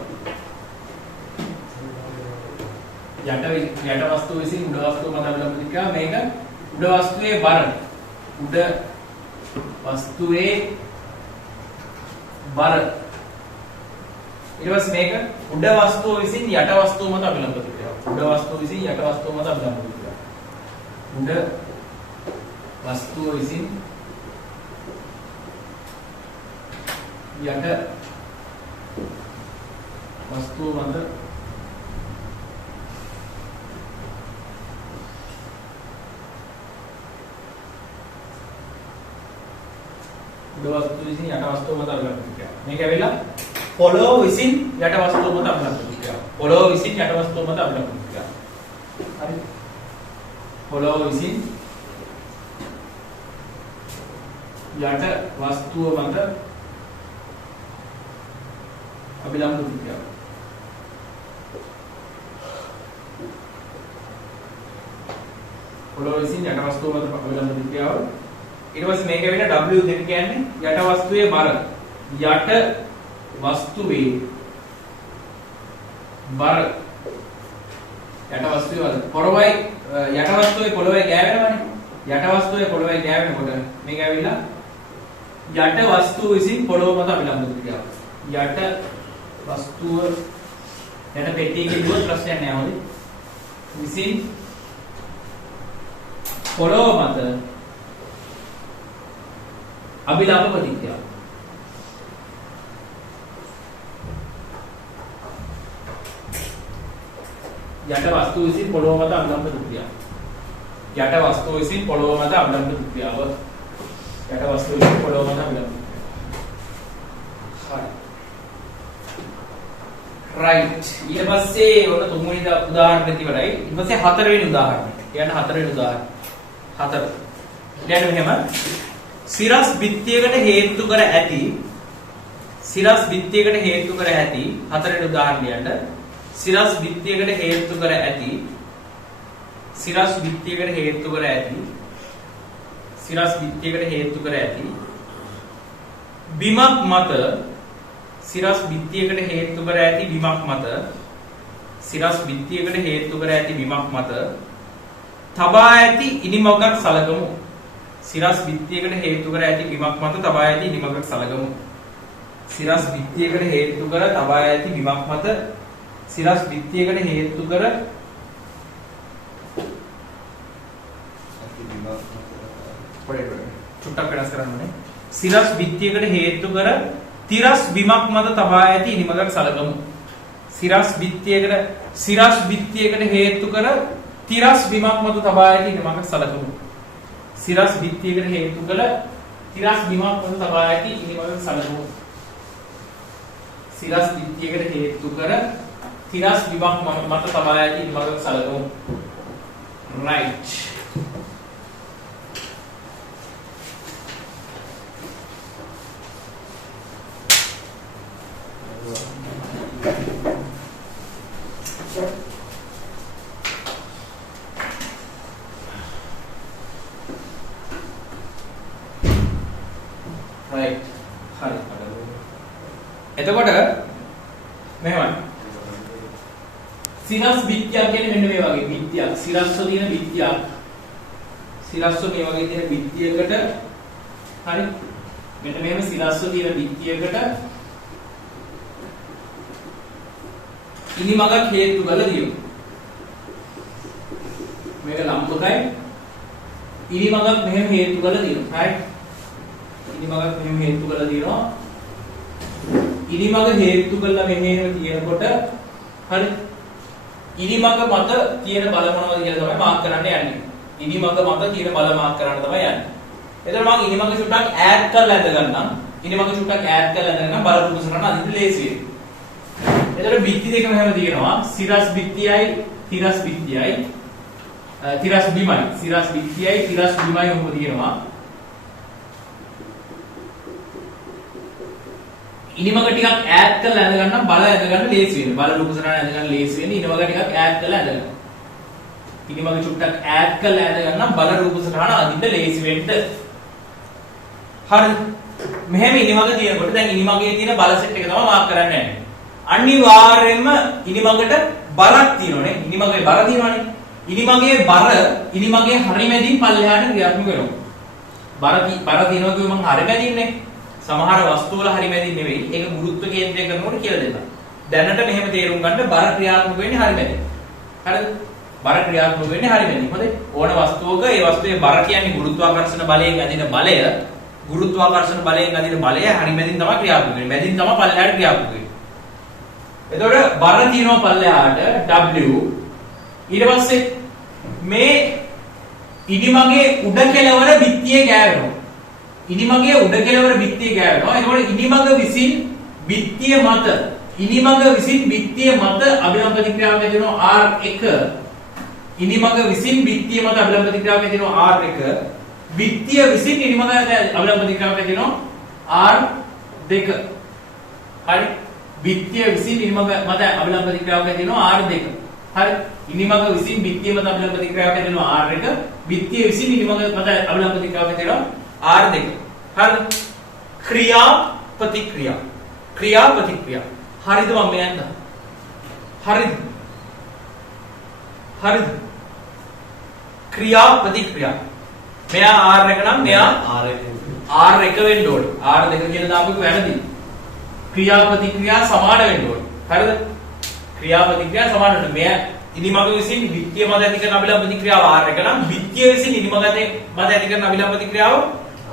ප්‍රතික්‍රියාව. යට වස්තුව විසින් උඩ වස්තුව මත අභිලම්බ ප්‍රතික්‍රියාව. මේක උඩ වස්තුවේ බර. උඩ වස්තුවේ බර. ඊට පස්සේ මේක උඩ වස්තුව විසින් යට වස්තුව මත අභිලම්බ ප්‍රතික්‍රියාව. උඩ වස්තුව විසින් යට වස්තුව මත අභිලම්බ ප්‍රතික්‍රියාව. උඩ වස්තුව විසින් යට වස්තුව මත උඩ වස්තුව විසින් යට වස්තුව මත අභිලම්බ ප්‍රතික්‍රියාව. මේක ඇවිල්ලා පොළොව විසින් යට වස්තුව මත අභිලම්බ ප්‍රතික්‍රියාව. පොළොව විසින් යට වස්තුව මත අභිලම්බ ප්‍රතික්‍රියාව. හරි. පොළොව විසින් යට වස්තුව මත අභිලම්බ ප්‍රතික්‍රියාව. පොළොව විසින් යට වස්තුව මත අභිලම්බ ප්‍රතික්‍රියාව. ඊට පස්සේ මේක වෙන W දෙක කියන්නේ යට වස්තුවේ බර. යට වස්තුවේ බර. යට වස්තුවේ බර. පොළොවයි යට වස්තුවේ පොළොවයි ගෑවෙනවනේ. යට වස්තුවේ පොළොවයි ගෑවෙනකොට මේක ඇවිල්ලා යට වස්තුව විසින් පොළොව මත අභිලම්බ ප්‍රතික්‍රියාව. යට වස්තුව යට පෙට්ටියකින් දුවත් ප්‍රශ්නයක් නෑ හොඳේ. විසින් පොළොව මත අභිලම්බ ප්‍රතික්‍රියාව. යට වස්තුව විසින් පොළොව මත අභිලම්බ ප්‍රතික්‍රියාව. යට වස්තුව විසින් පොළොව මත අභිලම්බ ප්‍රතික්‍රියාව. යට වස්තුව විසින් පොළොව මත අභිලම්බ ප්‍රතික්‍රියාව. right. ඊට පස්සේ ඔන්න තුන්වෙනි උදාහරණෙත් ඉවරයි. ඊට පස්සේ හතරවෙනි උදාහරණය. කියන්න හතරවෙනි උදාහරණය. හතර. දැන් මෙහෙම සිරස් බිත්තියකට හේතු කර ඇති හතරවෙනි උදාහරණයට සිරස් බිත්තියකට හේතු කර ඇති බිමක් මත තබා ඇති ඉනිමගක් සලකමු. සිරස් බිත්තියකට හේතු කර ඇති බිමක් මත තබා ඇති ඉනිමගක් සලකමු. සිරස් බිත්තියකට හේතු කර තබා ඇති බිමක් මත සිරස් බිත්තියකට හේතු කර චුට්ටක් වෙනස් කරන්න ඕනේ. සිරස් බිත්තියකට හේතු කර තිරස් බිමක් මත තබා ඇති ඉනිමගක් සලකමු. සිරස් බිත්තියකට හේතු කර තිරස් බිමක් මත තබා ඇති ඉනිමගක් සලකමු. සිරස් බිත්තියකට හේතු කළ තිරස් බිමක් වන තබා ඇති ඉනිමග සැලකුම්. සිරස් බිත්තියකට හේතු කර තිරස් බිමක් මත තබා ඇති ඉනිමග සැලකුම්. right. right. හරි. එතකොට මෙහෙමයි. සිරස් බිත්තියක් කියන්නේ මෙන්න මේ වගේ බිත්තියක්. සිරස්ව තියෙන බිත්තියක්. සිරස්ව මේ වගේ තියෙන බිත්තියකට හරි. මෙන්න මෙහෙම සිරස්ව තියෙන බිත්තියකට ඉනිමගක් හේතු කරලා දියුම්. මේක ලම්බකයි. ඉනිමගක් මෙහෙම හේතු කරලා දියුම්. right. ඉනිමගක් මෙහෙම හේතු කරලා දිනවා. ඉනිමග හේතු කරලා මෙහෙම තියෙනකොට හරි. ඉනිමග මත තියෙන බල මොනවද කියලා තමයි මාක් කරන්න යන්නේ. ඉනිමග මත තියෙන බල මාක් කරන්න තමයි යන්නේ. එතකොට මම ඉනිමග චුට්ටක් ඈඩ් කරලා ඇද ගන්නම්. ඉනිමග චුට්ටක් ඈඩ් කරලා ඇද ගන්නම් බල රූප සරණ අදිට ලේසි වෙයි. එතකොට බිත්ති දෙක මෙහෙම තියෙනවා. සිරස් බිත්තියයි තිරස් බිත්තියයි තිරස් බිමයි. සිරස් බිත්තියයි තිරස් බිමයි ඔහොම තියෙනවා. ඉනිමග ටිකක් ඈඩ් කරලා ඇද ගන්නම් බල ඇද ගන්න ලේසි වෙන්නේ. බල රූප සරණ ඇද ගන්න ලේසි වෙන්නේ. ඉනිමග ටිකක් ඈඩ් කරලා ඇද ගන්න. ඉනිමග චුට්ටක් ඈඩ් කරලා ඇද ගන්නම් බල රූප සරණ අදින්න ලේසි වෙන්න. හරි. මෙහෙම ඉනිමග තියෙනකොට දැන් ඉනිමගේ තියෙන බල සෙට් එක තමයි මාක් කරන්න යන්නේ. අනිවාර්යයෙන්ම ඉනිමගට බරක් තියෙනවනේ. ඉනිමගේ බර තියෙනවනේ. ඉනිමගේ බර ඉනිමගේ හරිමැදින් පල්ලෙහාට ක්‍රියාත්මක වෙනවා. බර තියෙනවා කියුව මම හරිමැදින්නේ. සමහර වස්තු වල හරිමැදින් නෙවෙයි. ඒක ගුරුත්ව කේන්ද්‍රය කරනකොට කියලා දෙන්න. දැනට මෙහෙම තේරුම් ගන්න බර ක්‍රියාත්මක වෙන්නේ හරිමැදින්. හරිද? බර ක්‍රියාත්මක වෙන්නේ හරිමැදින්. හොඳයි. ඕන වස්තුවක ඒ වස්තුවේ බර කියන්නේ ගුරුත්වාකර්ෂණ බලයෙන් ඇදින බලය. ගුරුත්වාකර්ෂණ බලයෙන් ඇදින බලය හරිමැදින් තමයි ක්‍රියාත්මක වෙන්නේ. මැදින් තමයි පල්ලෙහාට ක්‍රියාත්මක වෙන්නේ. එතකොට බර තියෙනවා පල්ලෙහාට W. ඊට පස්සේ මේ ඉනිමගේ උඩ කෙළවර බිත්තියේ ගෑවෙනවා. ඉනිමගේ උඩ කෙළවර බිත්තිය ගෑවෙනවා. එතකොට ඉනිමග විසින් බිත්තිය මත අභිලම්බ ප්‍රතික්‍රියාවක් ඇතිවෙනවා R1. ඉනිමග විසින් බිත්තිය මත අභිලම්බ ප්‍රතික්‍රියාවක් ඇතිවෙනවා R1. බිත්තිය විසින් ඉනිමග අභිලම්බ ප්‍රතික්‍රියාවක් ඇතිවෙනවා R2. හරි. බිත්තිය විසින් ඉනිමග මත අභිලම්බ ප්‍රතික්‍රියාවක් ඇතිවෙනවා R2. හරි. ඉනිමග විසින් බිත්තිය මත අභිලම්බ ප්‍රතික්‍රියාවක් ඇතිවෙනවා R1. බිත්තිය විසින් ඉනිමග මත අභිලම්බ ප්‍රතික්‍රියාවක් ඇතිවෙනවා R2. හරි. ක්‍රියා ප්‍රතික්‍රියා. හරිද මම යන්න? හරිද? ක්‍රියා ප්‍රතික්‍රියා. මෙයා R1 නම් මෙයා R1 වෙන්න ඕනේ. R2 කියලා දාපුවක වැරදි. ක්‍රියා ප්‍රතික්‍රියා සමාන වෙන්න ඕනේ. හරිද? ක්‍රියා ප්‍රතික්‍රියා සමාන වෙන්න. මෙයා ඉනිමග විසින් බිත්තිය මත ඇති කරන අභිලම්බ ප්‍රතික්‍රියාව R1 නම් බිත්තිය විසින් ඉනිමග මත ඇති කරන අභිලම්බ ප්‍රතික්‍රියාව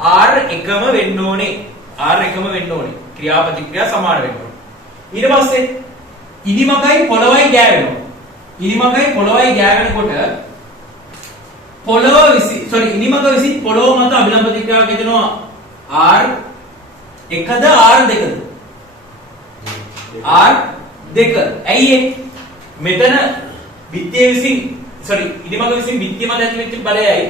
R1ම වෙන්න ඕනේ. ක්‍රියා ප්‍රතික්‍රියා සමාන වෙන්න ඕනේ. ඊට පස්සේ ඉනිමගයි පොළවයි ගෑවෙනවා. ගෑවෙනකොට ඉනිමග විසින් පොළව මත අභිලම්බ ප්‍රතික්‍රියාවක් ඇතිවෙනවා R1ද R2ද? R2. ඇයි ඒ? මෙතන බිත්තිය විසින් ඉනිමග විසින් බිත්තිය මත ඇතිවෙච්ච බලයයි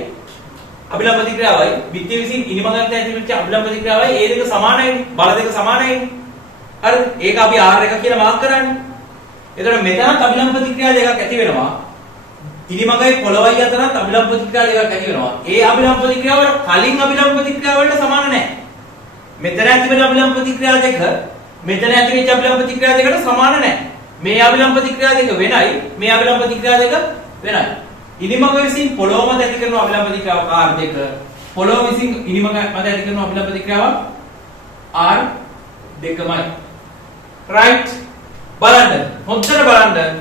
අභිලම්බ ප්‍රතික්‍රියාවයි බිත්තිය විසින් ඉනිමග මත ඇතිවෙච්ච අභිලම්බ ප්‍රතික්‍රියාවයි ඒ දෙක සමානයිනේ. බල දෙක සමානයිනේ. හරිද? ඒක අපි R1 කියලා මාක් කරන්නේ. එතකොට මෙතනත් අභිලම්බ ප්‍රතික්‍රියා දෙකක් ඇති වෙනවා. ඉනිමගයි පොළවයි අතරත් අභිලම්බ ප්‍රතික්‍රියා දෙකක් ඇති වෙනවා. ඒ අභිලම්බ ප්‍රතික්‍රියාව කලින් අභිලම්බ ප්‍රතික්‍රියාව වලට සමාන නැහැ. මෙතන ඇති වෙන අභිලම්බ ප්‍රතික්‍රියා දෙක මෙතන ඇති වෙච්ච අභිලම්බ ප්‍රතික්‍රියා දෙකට සමාන නැහැ. මේ අභිලම්බ ප්‍රතික්‍රියා දෙක වෙනයි, මේ අභිලම්බ ප්‍රතික්‍රියා දෙක වෙනයි. ඉනිමග විසින් පොළොව මත ඇති කරන අභිලම්බ ප්‍රතික්‍රියාව R2, පොළොව විසින් ඉනිමග මත ඇති කරන අභිලම්බ ප්‍රතික්‍රියාව R2මයි. right. බලන්න. හොඳට බලන්න.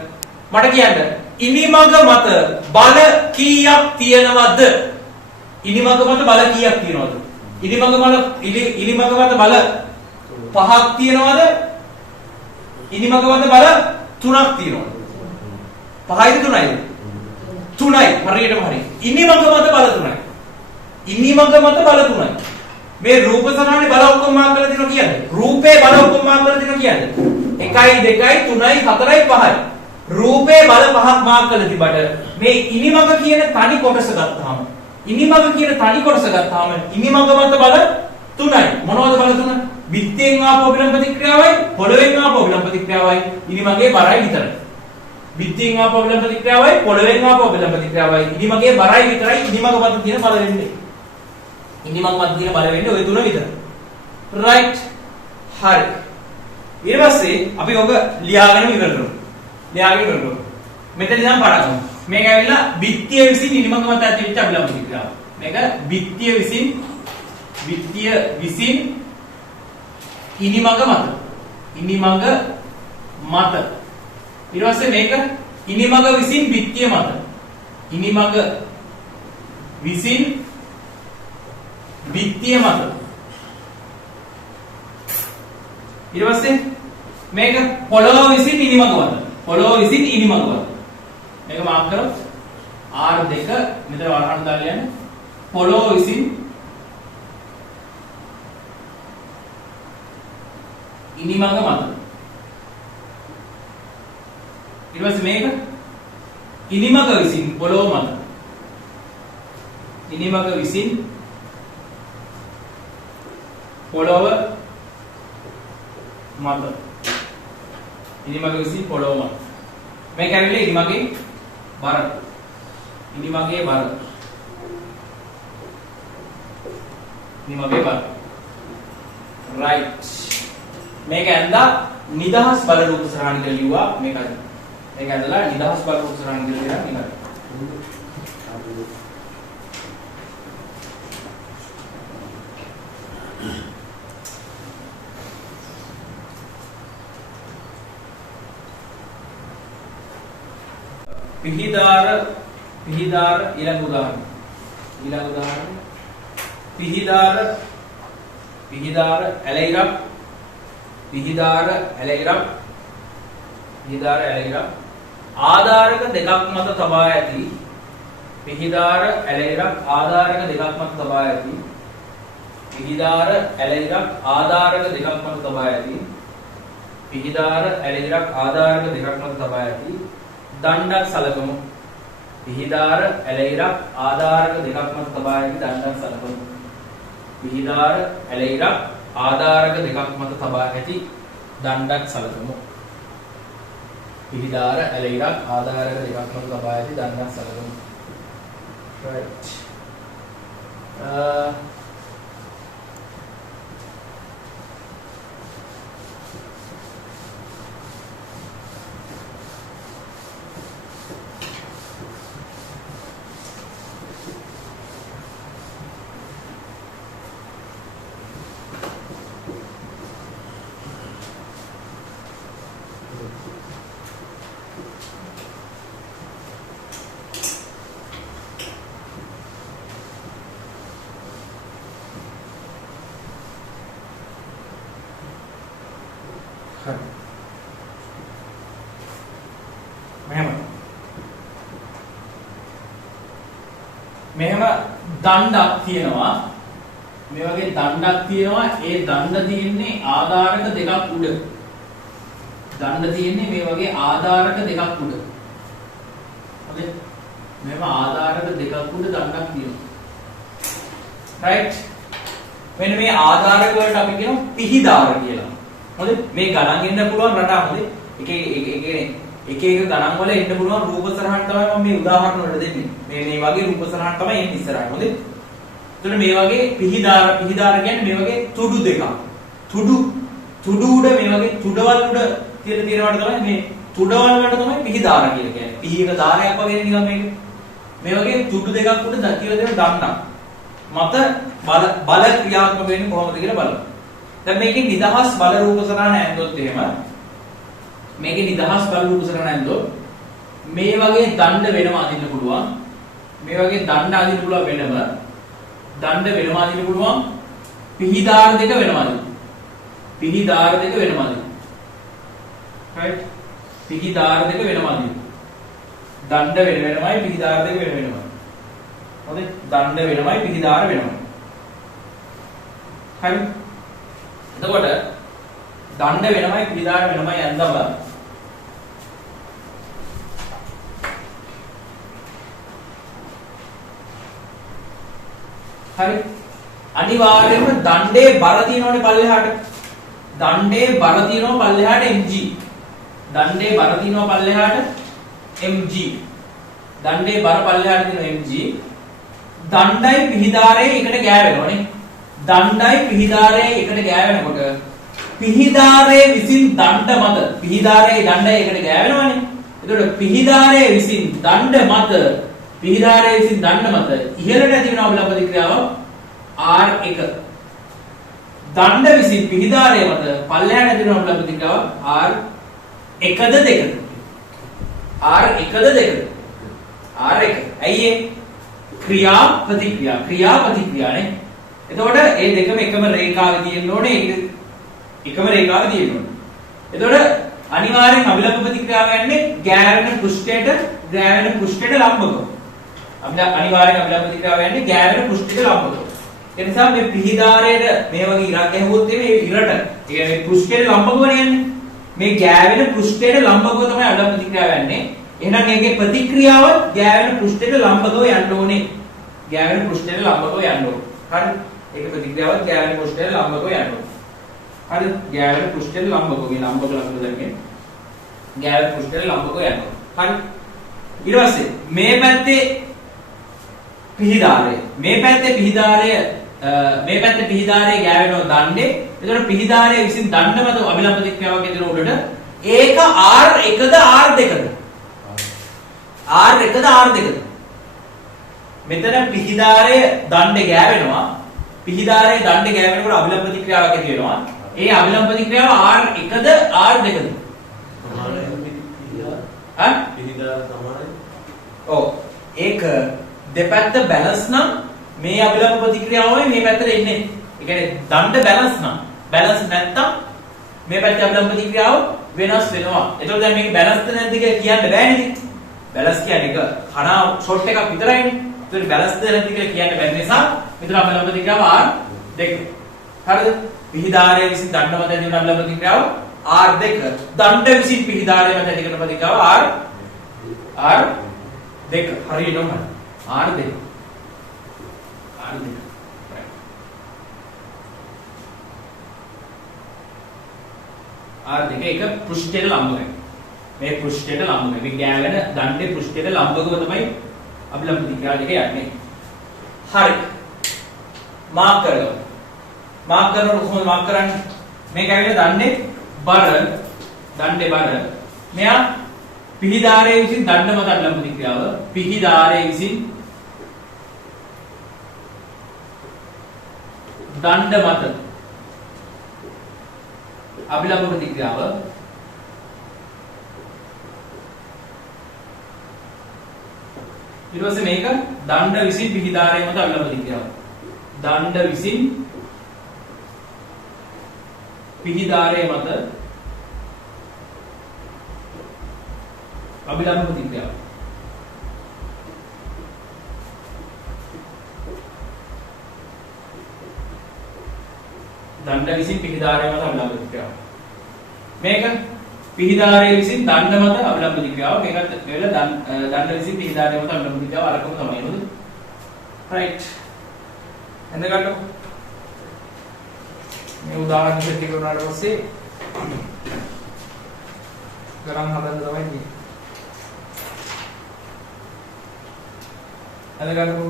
මට කියන්න. ඉනිමග මත බල කීයක් තියෙනවද? ඉනිමග මත බල කීයක් තියෙනවද? ඉනිමග මත බල 5ක් තියෙනවද? ඉනිමග මත බල 3ක් තියෙනවද? 5යිද 3යිද? 3යි. හරියටම හරි. ඉනිමග මත බල 3යි. ඉනිමඟ මත බල 3යි. මේ රූප සටහනේ බල ඔක්කොම මාක් කරලා දෙනවා කියන්නේ. රූපේ බල ඔක්කොම මාක් කරලා දෙනවා කියන්නේ. 1යි 2යි 3යි 4යි 5යි. රූපේ බල පහක් මාක් කරලා තිබට මේ ඉනිමඟ කියන තනි කොටස ගත්තාම ඉනිමඟ කියන තනි කොටස ගත්තාම ඉනිමඟ මත බල 3යි. මොනවද බල 3? බිත්තියෙන් ආපු විලම්භ ප්‍රතික්‍රියාවයි පොළවෙන් ආපු විලම්භ ප්‍රතික්‍රියාවයි ඉනිමඟේ බරයි විතරයි. බිත්තියෙන් ආපු විලම්භ ප්‍රතික්‍රියාවයි පොළවෙන් ආපු විලම්භ ප්‍රතික්‍රියාවයි ඉනිමඟේ බරයි විතරයි ඉනිමඟ මත තියෙන බල වෙන්නේ. ඉනිමඟ මත තියෙන බල වෙන්නේ ওই තුන විතරයි. රයිට්. හරි. ඊට පස්සේ අපි ඔබ ලියාගෙන ඉවර කරමු. ලියාගෙන ඉවර කරමු. මෙතන ඉඳන් පටන් ගමු. මේක ඇවිල්ලා බිත්තිය විසින් ඉනිමඟ මත ඇතිවෙච්ච අභිලම්භ ප්‍රතික්‍රියාව. මේක බිත්තිය විසින් ඉනිමඟ මත ඊට පස්සේ මේක ඉනිමඟ විසින් බිත්තිය මත ඉනිමඟ විසින් බිත්තිය මත ඊට පස්සේ මේක පොළොව විසින් ඉනිමඟ මත මේක මාක් කරොත් R2 මෙතන වරහන් දාලා යන්නේ පොළොව විසින් ඉනිමඟ මත ඊට පස්සේ මේක ඉනිමඟ විසින් පොළොව මත ඉනිමඟ විසින් පොළොව මත ඉනිමඟ විසින් පොළොව මත මේක ඇවිල්ලා ඉනිමගේ බර ඉනිමගේ බර right මේක ඇඳලා නිදහස් බල රූප සරහණ කියලා ලිව්වා මේකයි. මේක ඇඳලා නිදහස් බල රූප සරහණ කියලා ලියලා මේකයි. පිහිදාර ඊළඟ උදාහරණ පිහිදාර ඇලයිරක් ආධාරක දෙකක් මත තබා ඇති පිහිදාර ඇලයිරක් ආධාරක දෙකක් මත තබා ඇති පිහිදාර ඇලයිරක් ආධාරක දෙකක් මත තබා ඇති පිහිදාර ඇලයිරක් ආධාරක දෙකක් මත තබා ඇති දණ්ඩක් සලකමු පිහිදාර ඇලයිරක් ආධාරක දෙකක් මත තබා ඇති දණ්ඩක් සලකමු පිහිදාර ඇලයිරක් ආධාරක දෙකක් මත තබා ඇති දණ්ඩක් සලකමු පිහිදාර ඇලයිරක් ආධාරක දෙකක් මත තබා ඇති දණ්ඩක් සලකමු right මෙහෙම දණ්ඩක් තියෙනවා මේ වගේ දණ්ඩක් තියෙනවා ඒ දණ්ඩ තියෙන්නේ ආධාරක දෙකක් උඩ දණ්ඩ තියෙන්නේ මේ වගේ ආධාරක දෙකක් උඩ හරි මෙහෙම ආධාරක දෙකක් උඩ දණ්ඩක් තියෙනවා right මෙන්න මේ ආධාරක වලට අපි කියනවා පිහිදාර කියලා හරි මේ ගණන් එන්න පුළුවන් රටා හරි එක ගණන් වල එන්න පුළුවන් රූප සරහන් තමයි මම මේ උදාහරණ වලට දෙන්නේ. මේ වගේ රූප සරහන් තමයි එන්නේ ඉස්සරහට. හොඳේ. එතකොට මේ වගේ පිහිදාර කියන්නේ මේ වගේ තුඩු දෙකක්. තුඩු උඩ මේ වගේ තුඩවල් උඩ තියෙනවට තමයි මේ තුඩවල් වලට තමයි පිහිදාර කියලා කියන්නේ. පිහියක ධාරයක් වගේ නිකන් මේක. මේ වගේ තුඩු දෙකක් උඩ කියලා දෙන දණ්ඩක්. මත බල ක්‍රියාත්මක වෙන්නේ කොහොමද කියලා බලමු. දැන් මේකේ නිදහස් බල රූප සරහන ඇන්දොත් එහෙම මේකේ නිදහස් බල රූප සරහන ඇන්දොත් මේ වගේ දණ්ඩ වෙනම අදින්න පුළුවන්. මේ වගේ දණ්ඩ අදින්න පුළුවන් වෙනම දණ්ඩ වෙනම අදින්න පුළුවන්. පිහිදාර දෙක වෙනම අදින්න. පිහිදාර දෙක වෙනම අදින්න. right? පිහිදාර දෙක වෙනම අදින්න. දණ්ඩ වෙනමයි පිහිදාර දෙක වෙනමයි. හොඳයි දණ්ඩ වෙනමයි පිහිදාර වෙනමයි. හරි. එතකොට දණ්ඩ වෙනමයි පිහිදාර වෙනමයි යන්දම හරි. අනිවාර්යයෙන්ම දණ්ඩේ බර තියෙනවනේ පල්ලෙහාට. දණ්ඩේ බර තියෙනවා පල්ලෙහාට mg. දණ්ඩේ බර තියෙනවා පල්ලෙහාට mg. දණ්ඩේ බර පල්ලෙහාට තියෙනවා mg. දණ්ඩයි පිහිදාරේ එකට ගෑවෙනවනේ. දණ්ඩයි පිහිදාරේ එකට ගෑවෙනකොට පිහිදාරේ විසින් දණ්ඩ මත පිහිදාරේ දණ්ඩයි එකට ගෑවෙනවනේ. එතකොට පිහිදාරේ විසින් දණ්ඩ මත පිහිදාරේ විසින් දණ්ඩ මත ඉහළට ඇති වෙන අභිලම්බ ප්‍රතික්‍රියාව R1. දණ්ඩ විසින් පිහිදාරේ මත පල්ලෙහාට ඇති වෙන අභිලම්බ ප්‍රතික්‍රියාව R1ද 2ද? R1ද 2ද? R1. ඇයි ඒ? ක්‍රියා ප්‍රතික්‍රියානේ. එතකොට මේ දෙකම එකම රේඛාවේ තියෙන්න ඕනේ. එකම රේඛාවේ තියෙන්න ඕනේ. එතකොට අනිවාර්යෙන් අභිලම්බ ප්‍රතික්‍රියාව යන්නේ ගෑවෙන පෘෂ්ඨයට ලම්බකව. අනිවාර්යෙන් අභිලම්බ ප්‍රතික්‍රියාව යන්නේ ගෑවෙන පෘෂ්ඨයට ලම්බකව. ඒ නිසා මේ පිහිදාරයට මේ වගේ ඉරක් ගැහුවොත් මේ ඉරට ඒ කියන්නේ පෘෂ්ඨයට ලම්බකවනේ යන්නේ. මේ ගෑවෙන පෘෂ්ඨයට ලම්බකව තමයි අභිලම්බ ප්‍රතික්‍රියාව යන්නේ. එහෙනම් මේකේ ප්‍රතික්‍රියාව ගෑවෙන පෘෂ්ඨයට ලම්බකව යන්න ඕනේ. ගෑවෙන පෘෂ්ඨයට ලම්බකව යන්න ඕනේ. හරි. ඒක ප්‍රතික්‍රියාව ගෑවෙන පෘෂ්ඨයට ලම්බකව යන්න ඕනේ. හරි. ගෑවෙන පෘෂ්ඨයට ලම්බකව මේ ලම්බක ලකුණ දැක්කේ. ගෑවෙන පෘෂ්ඨයට ලම්බකව යන්න ඕනේ. හරි. ඊට පස්සේ මේ පැත්තේ පිහිදාරය ගෑවෙනවා දණ්ඩේ. එතකොට පිහිදාරය විසින් දණ්ඩ මත අභිලම්බ ප්‍රතික්‍රියාවක් ඇතිවෙන උඩට ඒක R1ද R2ද? R1ද R2ද? මෙතන පිහිදාරය දණ්ඩේ ගෑවෙනවා. පිහිදාරයේ දණ්ඩේ ගෑවෙනකොට අභිලම්බ ප්‍රතික්‍රියාවක් ඇති වෙනවා. ඒ අභිලම්බ ප්‍රතික්‍රියාව R1ද R2ද? පිහිදාර තමයි. ඔව්. ඒක දෙපැත්ත බැලන්ස් නම් මේ අභිලම්බ ප්‍රතික්‍රියාවයි මේ පැත්තට එන්නේ. ඒ කියන්නේ දණ්ඩ බැලන්ස් නම් බැලන්ස් නැත්තම් මේ පැත්තේ අභිලම්බ ප්‍රතික්‍රියාව වෙනස් වෙනවා. එතකොට දැන් මේක බැලන්ස්ද නැද්ද කියලා කියන්න බෑනේ ඉතින්. බැලන්ස් කියන්නේ එක කණා ෂොට් එකක් විතරයිනේ. ඒතකොට බැලන්ස්ද නැද්ද කියලා කියන්න බැරි නිසා මෙතන අභිලම්බ ප්‍රතික්‍රියාව R2. හරිද? පිහිදාරයේ විසින් දණ්ඩ මත ඇති වෙන අභිලම්බ ප්‍රතික්‍රියාව R2. දණ්ඩ විසින් පිහිදාරයේ මත ඇති කරන ප්‍රතික්‍රියාව R2. හරියටම R2. R2 එක පෘෂ්ඨයට ලම්බකයි. මේ පෘෂ්ඨයට ලම්බකයි. මේ ගෑවෙන දණ්ඩේ පෘෂ්ඨයට ලම්බකව තමයි අභිලම්බ ප්‍රතික්‍රියාව දෙක යන්නේ. හරි. මාක් කරගමු. මාක් කරනකොට කොහොමද මාක් කරන්නේ? මේක ඇවිල්ලා දණ්ඩේ බර. මෙයා පිහිදාරයේ විසින් දණ්ඩ මත අභිලම්බ ප්‍රතික්‍රියාව පිහිදාරයේ විසින් දණ්ඩ මත අභිලම්බ ප්‍රතික්‍රියාව ඊට පස්සේ මේක දණ්ඩ විසින් පිහිදාරයේ මත අභිලම්බ ප්‍රතික්‍රියාව දණ්ඩ විසින් පිහිදාරයේ මත අභිලම්බ ප්‍රතික්‍රියාව දණ්ඩ විසින් පිහිදාරයේ මත අභිලම්බ ප්‍රතික්‍රියාව මේක පිහිදාරයේ විසින් දණ්ඩ මත අභිලම්බ ප්‍රතික්‍රියාව මේකත් වෙලා දණ්ඩ විසින් පිහිදාරයේ මත අභිලම්බ ප්‍රතික්‍රියාව අරකම තමයි නේද රයිට් එඳගන්න මේ උදාහරණ දෙක කරනාට පස්සේ ගණන් හදන්න තමයි ඉන්නේ එඳගන්නකො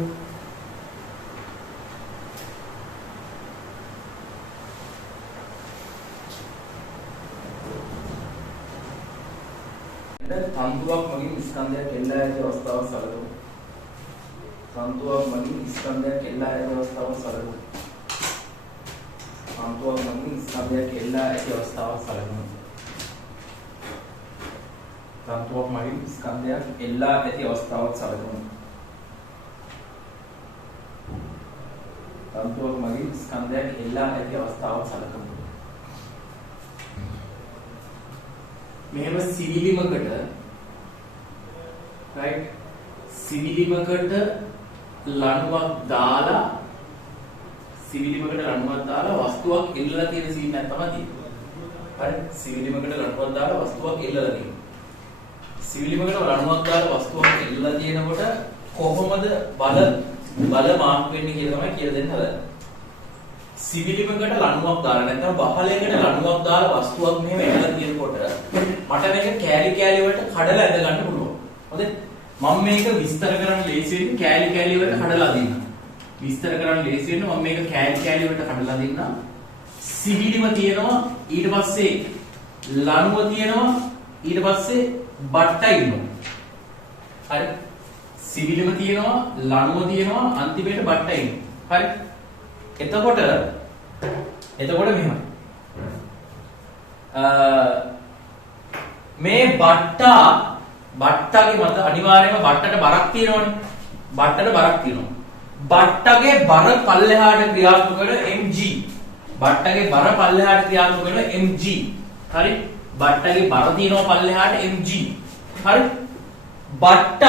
තන්තුවක් මගින් ස්කන්ධයක් එල්ලා ඇති අවස්ථාව සැලකුණු. තන්තුවක් මගින් ස්කන්ධයක් එල්ලා ඇති අවස්ථාව සැලකුණු. තන්තුවක් මගින් ස්කන්ධයක් එල්ලා ඇති අවස්ථාව සැලකුණු. තන්තුවක් මගින් ස්කන්ධයක් එල්ලා ඇති අවස්ථාවක් සැලකුණු. තන්තුවක් මගින් ස්කන්ධයක් එල්ලා ඇති අවස්ථාවක් සැලකුණු. මෙහෙම සිවිලිමකට right සිවිලිමකට ලණුවක් දාලා සිවිලිමකට ලණුවක් දාලා වස්තුවක් එල්ලලා තියෙන සීන් එකක් තමයි තියෙන්නේ. හරි? සිවිලිමකට ලණුවක් දාලා වස්තුවක් එල්ලලා තියෙනවා. සිවිලිමකට ලණුවක් දාලා වස්තුවක් එල්ලලා තියෙනකොට කොහොමද බල මාක් වෙන්නේ කියලා තමයි කියලා දෙන්න හදන්නේ. සිවිලිමකට ලණුවක් දාලා නැත්නම් බහලයකට ලණුවක් දාලා වස්තුවක් මෙහෙම එල්ලලා තියෙනකොට මට මේක කෑලි කෑලි වලට කඩලා ඇද ගන්න පුළුවන්. හොඳයි? මම මේක විස්තර කරන්න ලේසි වෙන්නේ කෑලි කෑලි වලට කඩලා දෙන්න. විස්තර කරන්න ලේසි වෙන්නේ මම මේක කෑලි කෑලි වලට කඩලා දෙන්න. සිවිලිම තියෙනවා ඊට පස්සේ ලණුව තියෙනවා ඊට පස්සේ බට්ට ඉන්නවා. හරි? සිවිලිම තියෙනවා ලණුව තියෙනවා අන්තිමේට බට්ට ඉන්නවා. හරි? එතකොට මෙහෙමයි. මේ බට්ටගේ මත අනිවාර්යයෙන්ම බට්ටට බරක් තියෙනවනේ. බට්ටට බරක් තියෙනවා. බට්ටගේ බර පල්ලෙහාට ක්‍රියාත්මක වෙන mg. බට්ටගේ බර පල්ලෙහාට ක්‍රියාත්මක වෙන mg. හරි? බට්ටගේ බර තියෙනවා පල්ලෙහාට mg. හරි? බට්ට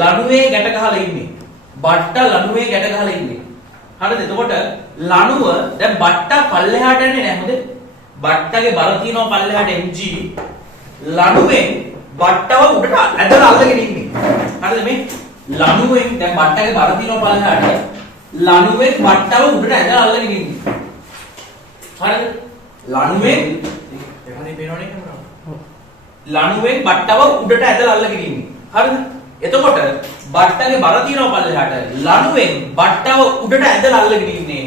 ලණුවේ ගැට ගහලා ඉන්නේ. බට්ට ලණුවේ ගැට ගහලා ඉන්නේ. හරිද? එතකොට ලණුව දැන් බට්ට පල්ලෙහාට යන්නේ නැහැ. හොඳේ? බට්ටගේ බර තියෙනවා පල්ලෙහාට mg. ලණුවෙන් බට්ටව උඩට ඇදලා අල්ලගෙන ඉන්නේ. හරිද මේ? ලණුවෙන් දැන් බට්ටගේ බර තියෙනවා පල්ලෙහාට. ලණුවෙන් බට්ටව උඩට ඇදලා අල්ලගෙන ඉන්නේ. හරිද? ලණුවෙන් එහානේ පේනවනේ කැමරාව. ලණුවෙන් බට්ටව උඩට ඇදලා අල්ලගෙන ඉන්නේ. හරිද? එතකොට බට්ටගේ බර තියෙනවා පල්ලෙහාට. ලණුවෙන් බට්ටව උඩට ඇදලා අල්ලගෙන ඉන්නේ.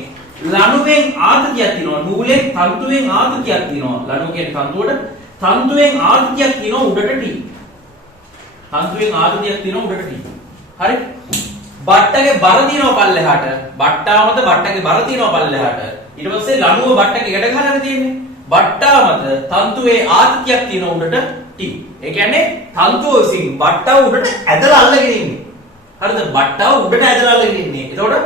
ලණුවෙන් ආතතියක් තියෙනවා. නූලෙන් තන්තුවෙන් ආතතියක් තියෙනවා. ලණුව කියන්නේ තන්තුවට තන්තුවෙන් ආතතියක් තියෙනවා උඩට T. තන්තුවෙන් ආතතියක් තියෙනවා උඩට T. හරි? බට්ටගේ බර තියෙනවා පල්ලෙහාට. බට්ටා මත බට්ටගේ බර තියෙනවා පල්ලෙහාට. ඊට පස්සේ ලණුව බට්ටගේ ගැට ගහලානේ තියෙන්නේ. බට්ටා මත තන්තුවේ ආතතියක් තියෙනවා උඩට T. ඒ කියන්නේ තන්තුව විසින් බට්ටව උඩට ඇදලා අල්ලගෙන ඉන්නේ. හරිද? බට්ටව උඩට ඇදලා අල්ලගෙන ඉන්නේ. එතකොට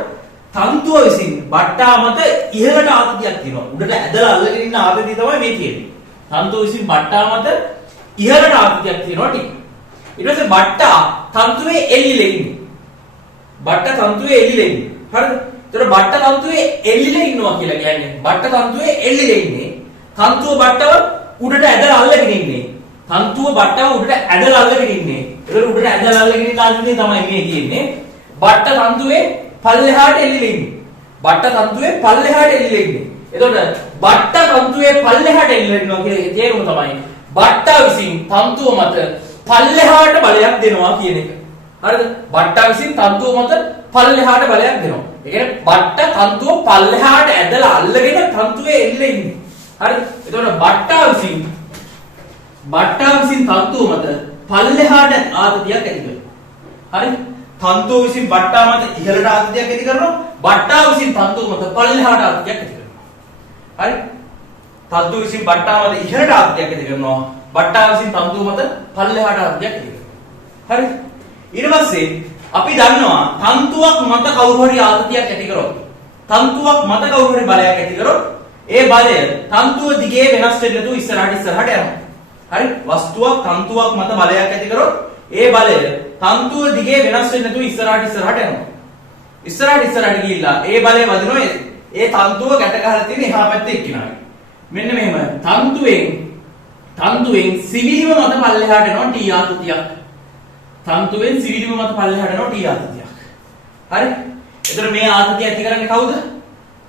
තන්තුව විසින් බට්ටා මත ඉහළට ආතතියක් තියෙනවා. උඩට ඇදලා අල්ලගෙන ඉන්න ආතතිය තමයි මේ තියෙන්නේ. තන්තුව විසින් බට්ටා මත ඉහළට ආතතියක් තියෙනවා T. ඊට පස්සේ බට්ටා තන්තුවේ එල්ලිලා ඉන්නේ. බට්ට තන්තුවේ එල්ලිලා ඉන්නේ. හරිද? එතකොට බට්ට තන්තුවේ එල්ලිලා ඉන්නවා කියලා කියන්නේ බට්ට තන්තුවේ එල්ලිලා ඉන්නේ. තන්තුව බට්ටව උඩට ඇදලා අල්ලගෙන ඉන්නේ. තන්තුව බට්ටව උඩට ඇදලා අල්ලගෙන ඉන්නේ. ඒක උඩට ඇදලා අල්ලගෙන ඉන්න ආදිනේ තමයි මේ තියෙන්නේ. බට්ට තන්තුවේ පල්ලෙහාට එල්ලිලා ඉන්නේ. බට්ට තන්තුවේ පල්ලෙහාට එල්ලිලා ඉන්නේ. එතකොට බට්ට තන්තුවේ පල්ලෙහාට එල්ලිලා ඉන්නවා කියලා තේරුම තමයි බට්ට විසින් තන්තුව මත පල්ලෙහාට බලයක් දෙනවා කියන එක. හරිද? බට්ට විසින් තන්තුව මත පල්ලෙහාට බලයක් දෙනවා. ඒ කියන්නේ බට්ට තන්තුව පල්ලෙහාට ඇදලා අල්ලගෙන තන්තුවේ එල්ලිලා ඉන්නේ. හරිද? එතකොට බට්ට විසින් තන්තුව මත පල්ලෙහාට ආතතියක් ඇති කරනවා. හරි? තන්තුව විසින් බට්ටා මත ඉහළට ආතතියක් ඇති කරනවා. බට්ටා විසින් තන්තුව මත පල්ලෙහාට ආතතියක් ඇති කරනවා. හරි? තන්තුව විසින් බට්ටා මත ඉහළට ආතතියක් ඇති කරනවා. බට්ටා විසින් තන්තුව මත පල්ලෙහාට ආතතියක් ඇති කරනවා. හරි? ඊට පස්සේ අපි දන්නවා තන්තුවක් මත කවුරු හරි ආතතියක් ඇති කරොත් තන්තුවක් මත කවුරු හරි බලයක් ඇති කරොත් ඒ බලය තන්තුව දිගේ වෙනස් වෙන්නේ නැතුව ඉස්සරහට යනවා. හරි? වස්තුවක් තන්තුවක් මත බලයක් ඇති කරොත් ඒ බලය තන්තුව දිගේ වෙනස් වෙන්නේ නැතුව ඉස්සරහට යනවා. ඉස්සරහට ගිහිල්ලා ඒ බලය වදිනවා ඒ තන්තුව ගැට ගහලා තියෙන එහා පැත්තේ එක්කිනාගේ. මෙන්න මෙහෙම තන්තුවෙන් සිවිලිම මත පල්ලෙහාට යනවා T ආතතියක්. තන්තුවෙන් සිවිලිම මත පල්ලෙහාට යනවා T ආතතියක්. හරි? එතකොට මේ ආතතිය ඇති කරන්නේ කවුද?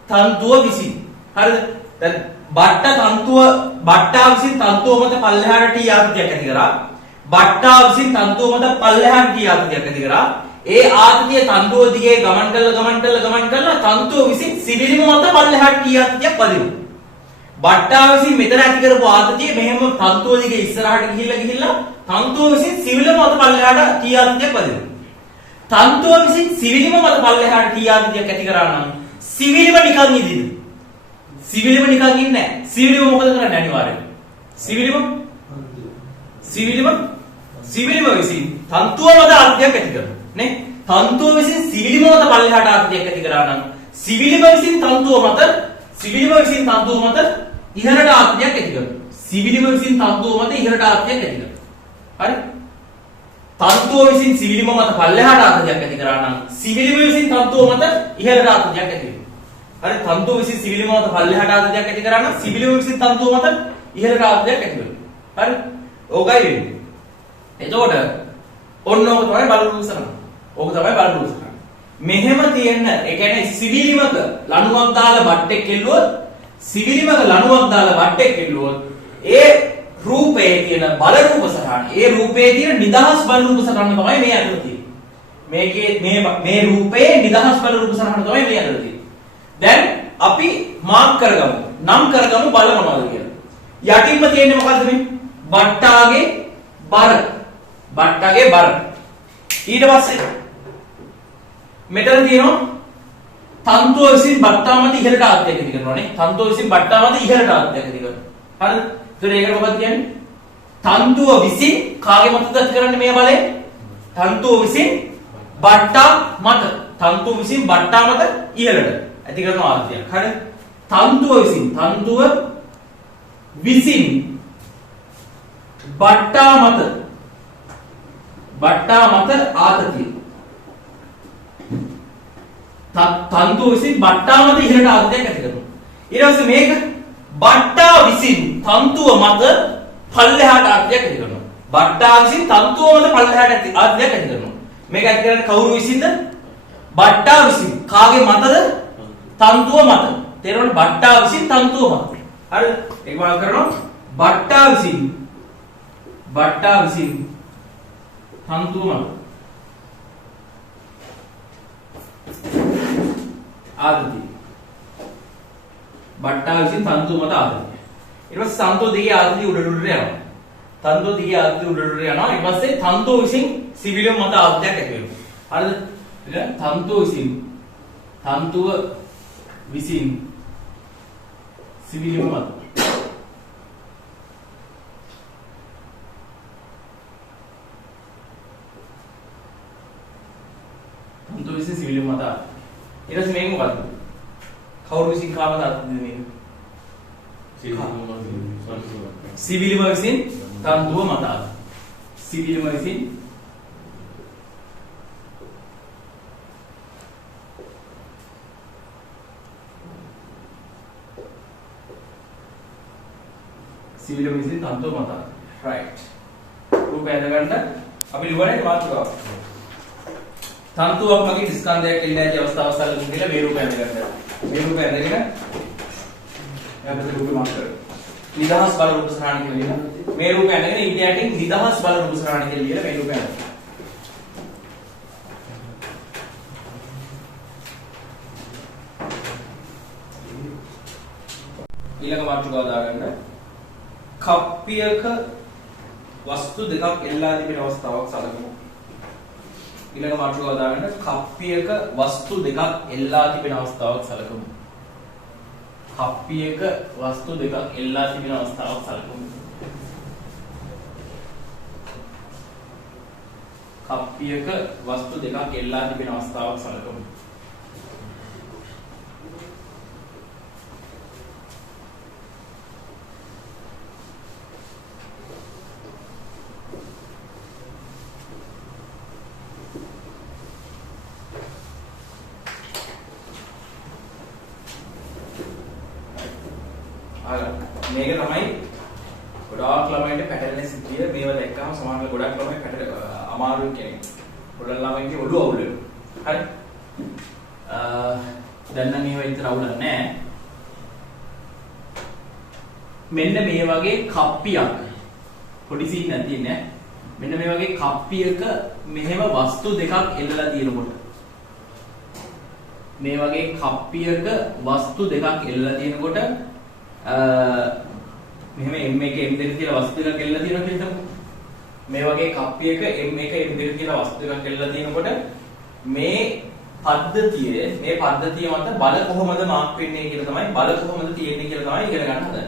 තන්තුව විසින්. හරිද? දැන් බට්ටා විසින් තන්තුව මත පල්ලෙහාට T ආතතියක් ඇති කරා. බට්ටා විසින් තන්තුව මත පල්ලෙහාට T ආතතියක් ඇති කරා. ඒ ආතතිය තන්තුව දිගේ ගමන් කරලා තන්තුව විසින් සිවිලිම මත පල්ලෙහාට T ආතතියක් වදිනවා. බට්ටා විසින් මෙතන ඇති කරපු ආතතිය මෙහෙම තන්තුව දිගේ ඉස්සරහට ගිහිල්ලා තන්තුව විසින් සිවිලිම මත පල්ලෙහාට T ආතතියක් වදිනවා. තන්තුව විසින් සිවිලිම මත පල්ලෙහාට T ආතතියක් ඇති කරා නම් සිවිලිම නිකන් ඉදිරිද? සිවිලිම නිකන් ඉන්නේ නැහැ. සිවිලිම මොකද කරන්නේ අනිවාර්යයෙන්? සිවිලිම විසින් තන්තුව මත ආතතියක් ඇති කරනවා. නේ? තන්තුව විසින් සිවිලිම මත පල්ලෙහාට ආතතියක් ඇති කරා නම් සිවිලිම විසින් තන්තුව මත ඉහළට ආතතියක් ඇති කරනවා. සිවිලිම විසින් තන්තුව මත ඉහළට ආතතියක් ඇති කරනවා. හරි? තන්තුව විසින් සිවිලිම මත පල්ලෙහාට ආතතියක් ඇති කරා නම් සිවිලිම විසින් තන්තුව මත ඉහළට ආතතියක් ඇති වෙනවා. හරි තන්තුව විසින් සිවිලිම මත පල්ලෙහාට ආතතියක් ඇති කරා නම් සිවිලිම විසින් තන්තුව මත ඉහළට ආතතියක් ඇති වෙනවා. හරි? ඕකයි වෙන්නේ. එතකොට ඔන්න ඕක තමයි බල රූප සරණ. ඕක තමයි බල රූප සරණ. මෙහෙම තියෙන ඒ කියන්නේ සිවිලිමක ලණුවක් දාලා බට්ටෙක් කෙල්ලුවොත් සිවිලිමක ලණුවක් දාලා බට්ටෙක් කෙල්ලුවොත් ඒ රූපයේ තියෙන බල රූප සරණ ඒ රූපයේ තියෙන නිදහස් බල රූප සරණ තමයි මේ අතර තියෙන්නේ. මේකේ මේ රූපයේ නිදහස් බල රූප සරණ තමයි මේ අතර තියෙන්නේ. දැන් අපි මාක් කරගමු. නම් කරගමු බල මොනවද කියලා. යටින්ම තියෙන්නේ මොකද්ද මේ? බට්ටාගේ බර. බට්ටාගේ බර. ඊට පස්සේ මෙතන තියෙනවා තන්තුව විසින් බට්ටා මත ඉහළට ආත්‍යයක් ඇති කරනවානේ. තන්තුව විසින් බට්ටා මත ඉහළට ආත්‍යයක් ඇති කරනවා. හරිද? ඒතර ඒකට මොකක්ද කියන්නේ? තන්තුව විසින් කාගේ මතද ඇති කරන්නේ මේ බලය? තන්තුව විසින් බට්ටා මත. තන්තුව විසින් බට්ටා මත ඉහළට ඇති කරන ආත්‍යයක්. හරිද? තන්තුව විසින් බට්ටා මත ආතතිය. තන්තුව විසින් බට්ටා මත ඉහළට ආතතියක් ඇති කරනවා. ඊට පස්සේ මේක බට්ටා විසින් තන්තුව මත පල්ලෙහාට ආතතියක් ඇති කරනවා. බට්ටා විසින් තන්තුව මත පල්ලෙහාට ආතතියක් ඇති කරනවා. මේක ඇති කරන්නේ කවුරු විසින්ද? බට්ටා විසින්. කාගේ මතද? තන්තුව මත. තේරෙනවද? බට්ටා විසින් තන්තුව මත. හරිද? ඒක මොනවද කරනවා? බට්ටා විසින් තන්තුව මත ආතතිය. බට්ටා විසින් තන්තුව මත ආතතිය. ඊට පස්සේ තන්තුව දිගේ ආතතිය උඩට යනවා. තන්තුව දිගේ ආතතිය උඩට යනවා. ඊට පස්සේ තන්තුව විසින් සිවිලිම මත ආතතියක් ඇති වෙනවා. හරිද? ඊට තන්තුව විසින් සිවිලිම මත තන්තුව විසින් සිවිලිම මත ආතතිය. ඊට පස්සේ මේක මොකද්ද? කවුරු විසින් කාමද ආතතියද මේක? සිවිලිම විසින් තන්තුව මත ආතතිය. සිවිලිම විසින් තන්තුව මත ආතතිය. right. රූපය හදගන්න අපි ලියවන්නේ මාතෘකාව. තන්තුවක් මගින් ස්කන්ධයක් එල්ලා ඇති අවස්ථාව සැලකුම් කියලා මේ රූපය හදගන්න. මේ රූපය හදගෙන යාපත රූපේ මාක් කරගන්න. නිදහස් බල රූප සරණ කියලා ලියන. මේ රූපය හදගෙන ඊට යටින් නිදහස් බල රූප සරණ කියලා ලියලා මේ රූපය හදන්න. ඊළඟ මාතෘකාව දාගන්න. කප්පියක වස්තු දෙකක් එල්ලා තිබෙන අවස්ථාවක් සැලකුමු. ඊළඟ මාතෘකාව දාගන්න. කප්පියක වස්තු දෙකක් එල්ලා තිබෙන අවස්ථාවක් සැලකුමු. කප්පියක වස්තු දෙකක් එල්ලා තිබෙන අවස්ථාවක් සැලකුමු. කප්පියක වස්තු දෙකක් එල්ලා තිබෙන අවස්ථාවක් සැලකුමු. මේක තමයි ගොඩාක් ළමයින්ට පැටලෙන සිද්ධිය. මේවා දැක්කම සමහරවිට ගොඩක් ළමයි අමාරුයි කියන්නේ. ගොඩක් ළමයින්ගේ ඔළුව අවුල් වෙනවා. හරි. දැන් නම් මේවා විතර අවුලක් නැහැ. මෙන්න මේ වගේ කප්පියක් පොඩි සීන් එකක් තියෙන්නේ. මෙන්න මේ වගේ කප්පියක මෙහෙම වස්තු දෙකක් එල්ලලා තියෙනකොට මේ වගේ කප්පියක වස්තු දෙකක් එල්ලලා තියෙනකොට මෙහෙම M1 M2 කියලා වස්තු දෙකක් එල්ලලා තියෙනවා කියලා හිතමු. මේ වගේ කප්පියක M1 M2 කියලා වස්තු දෙකක් එල්ලලා තියෙනකොට මේ පද්ධතිය මත බල කොහොමද මාක් වෙන්නේ කියලා තමයි බල කොහොමද තියෙන්නේ කියලා තමයි ඉගෙන ගන්න හදන්නේ.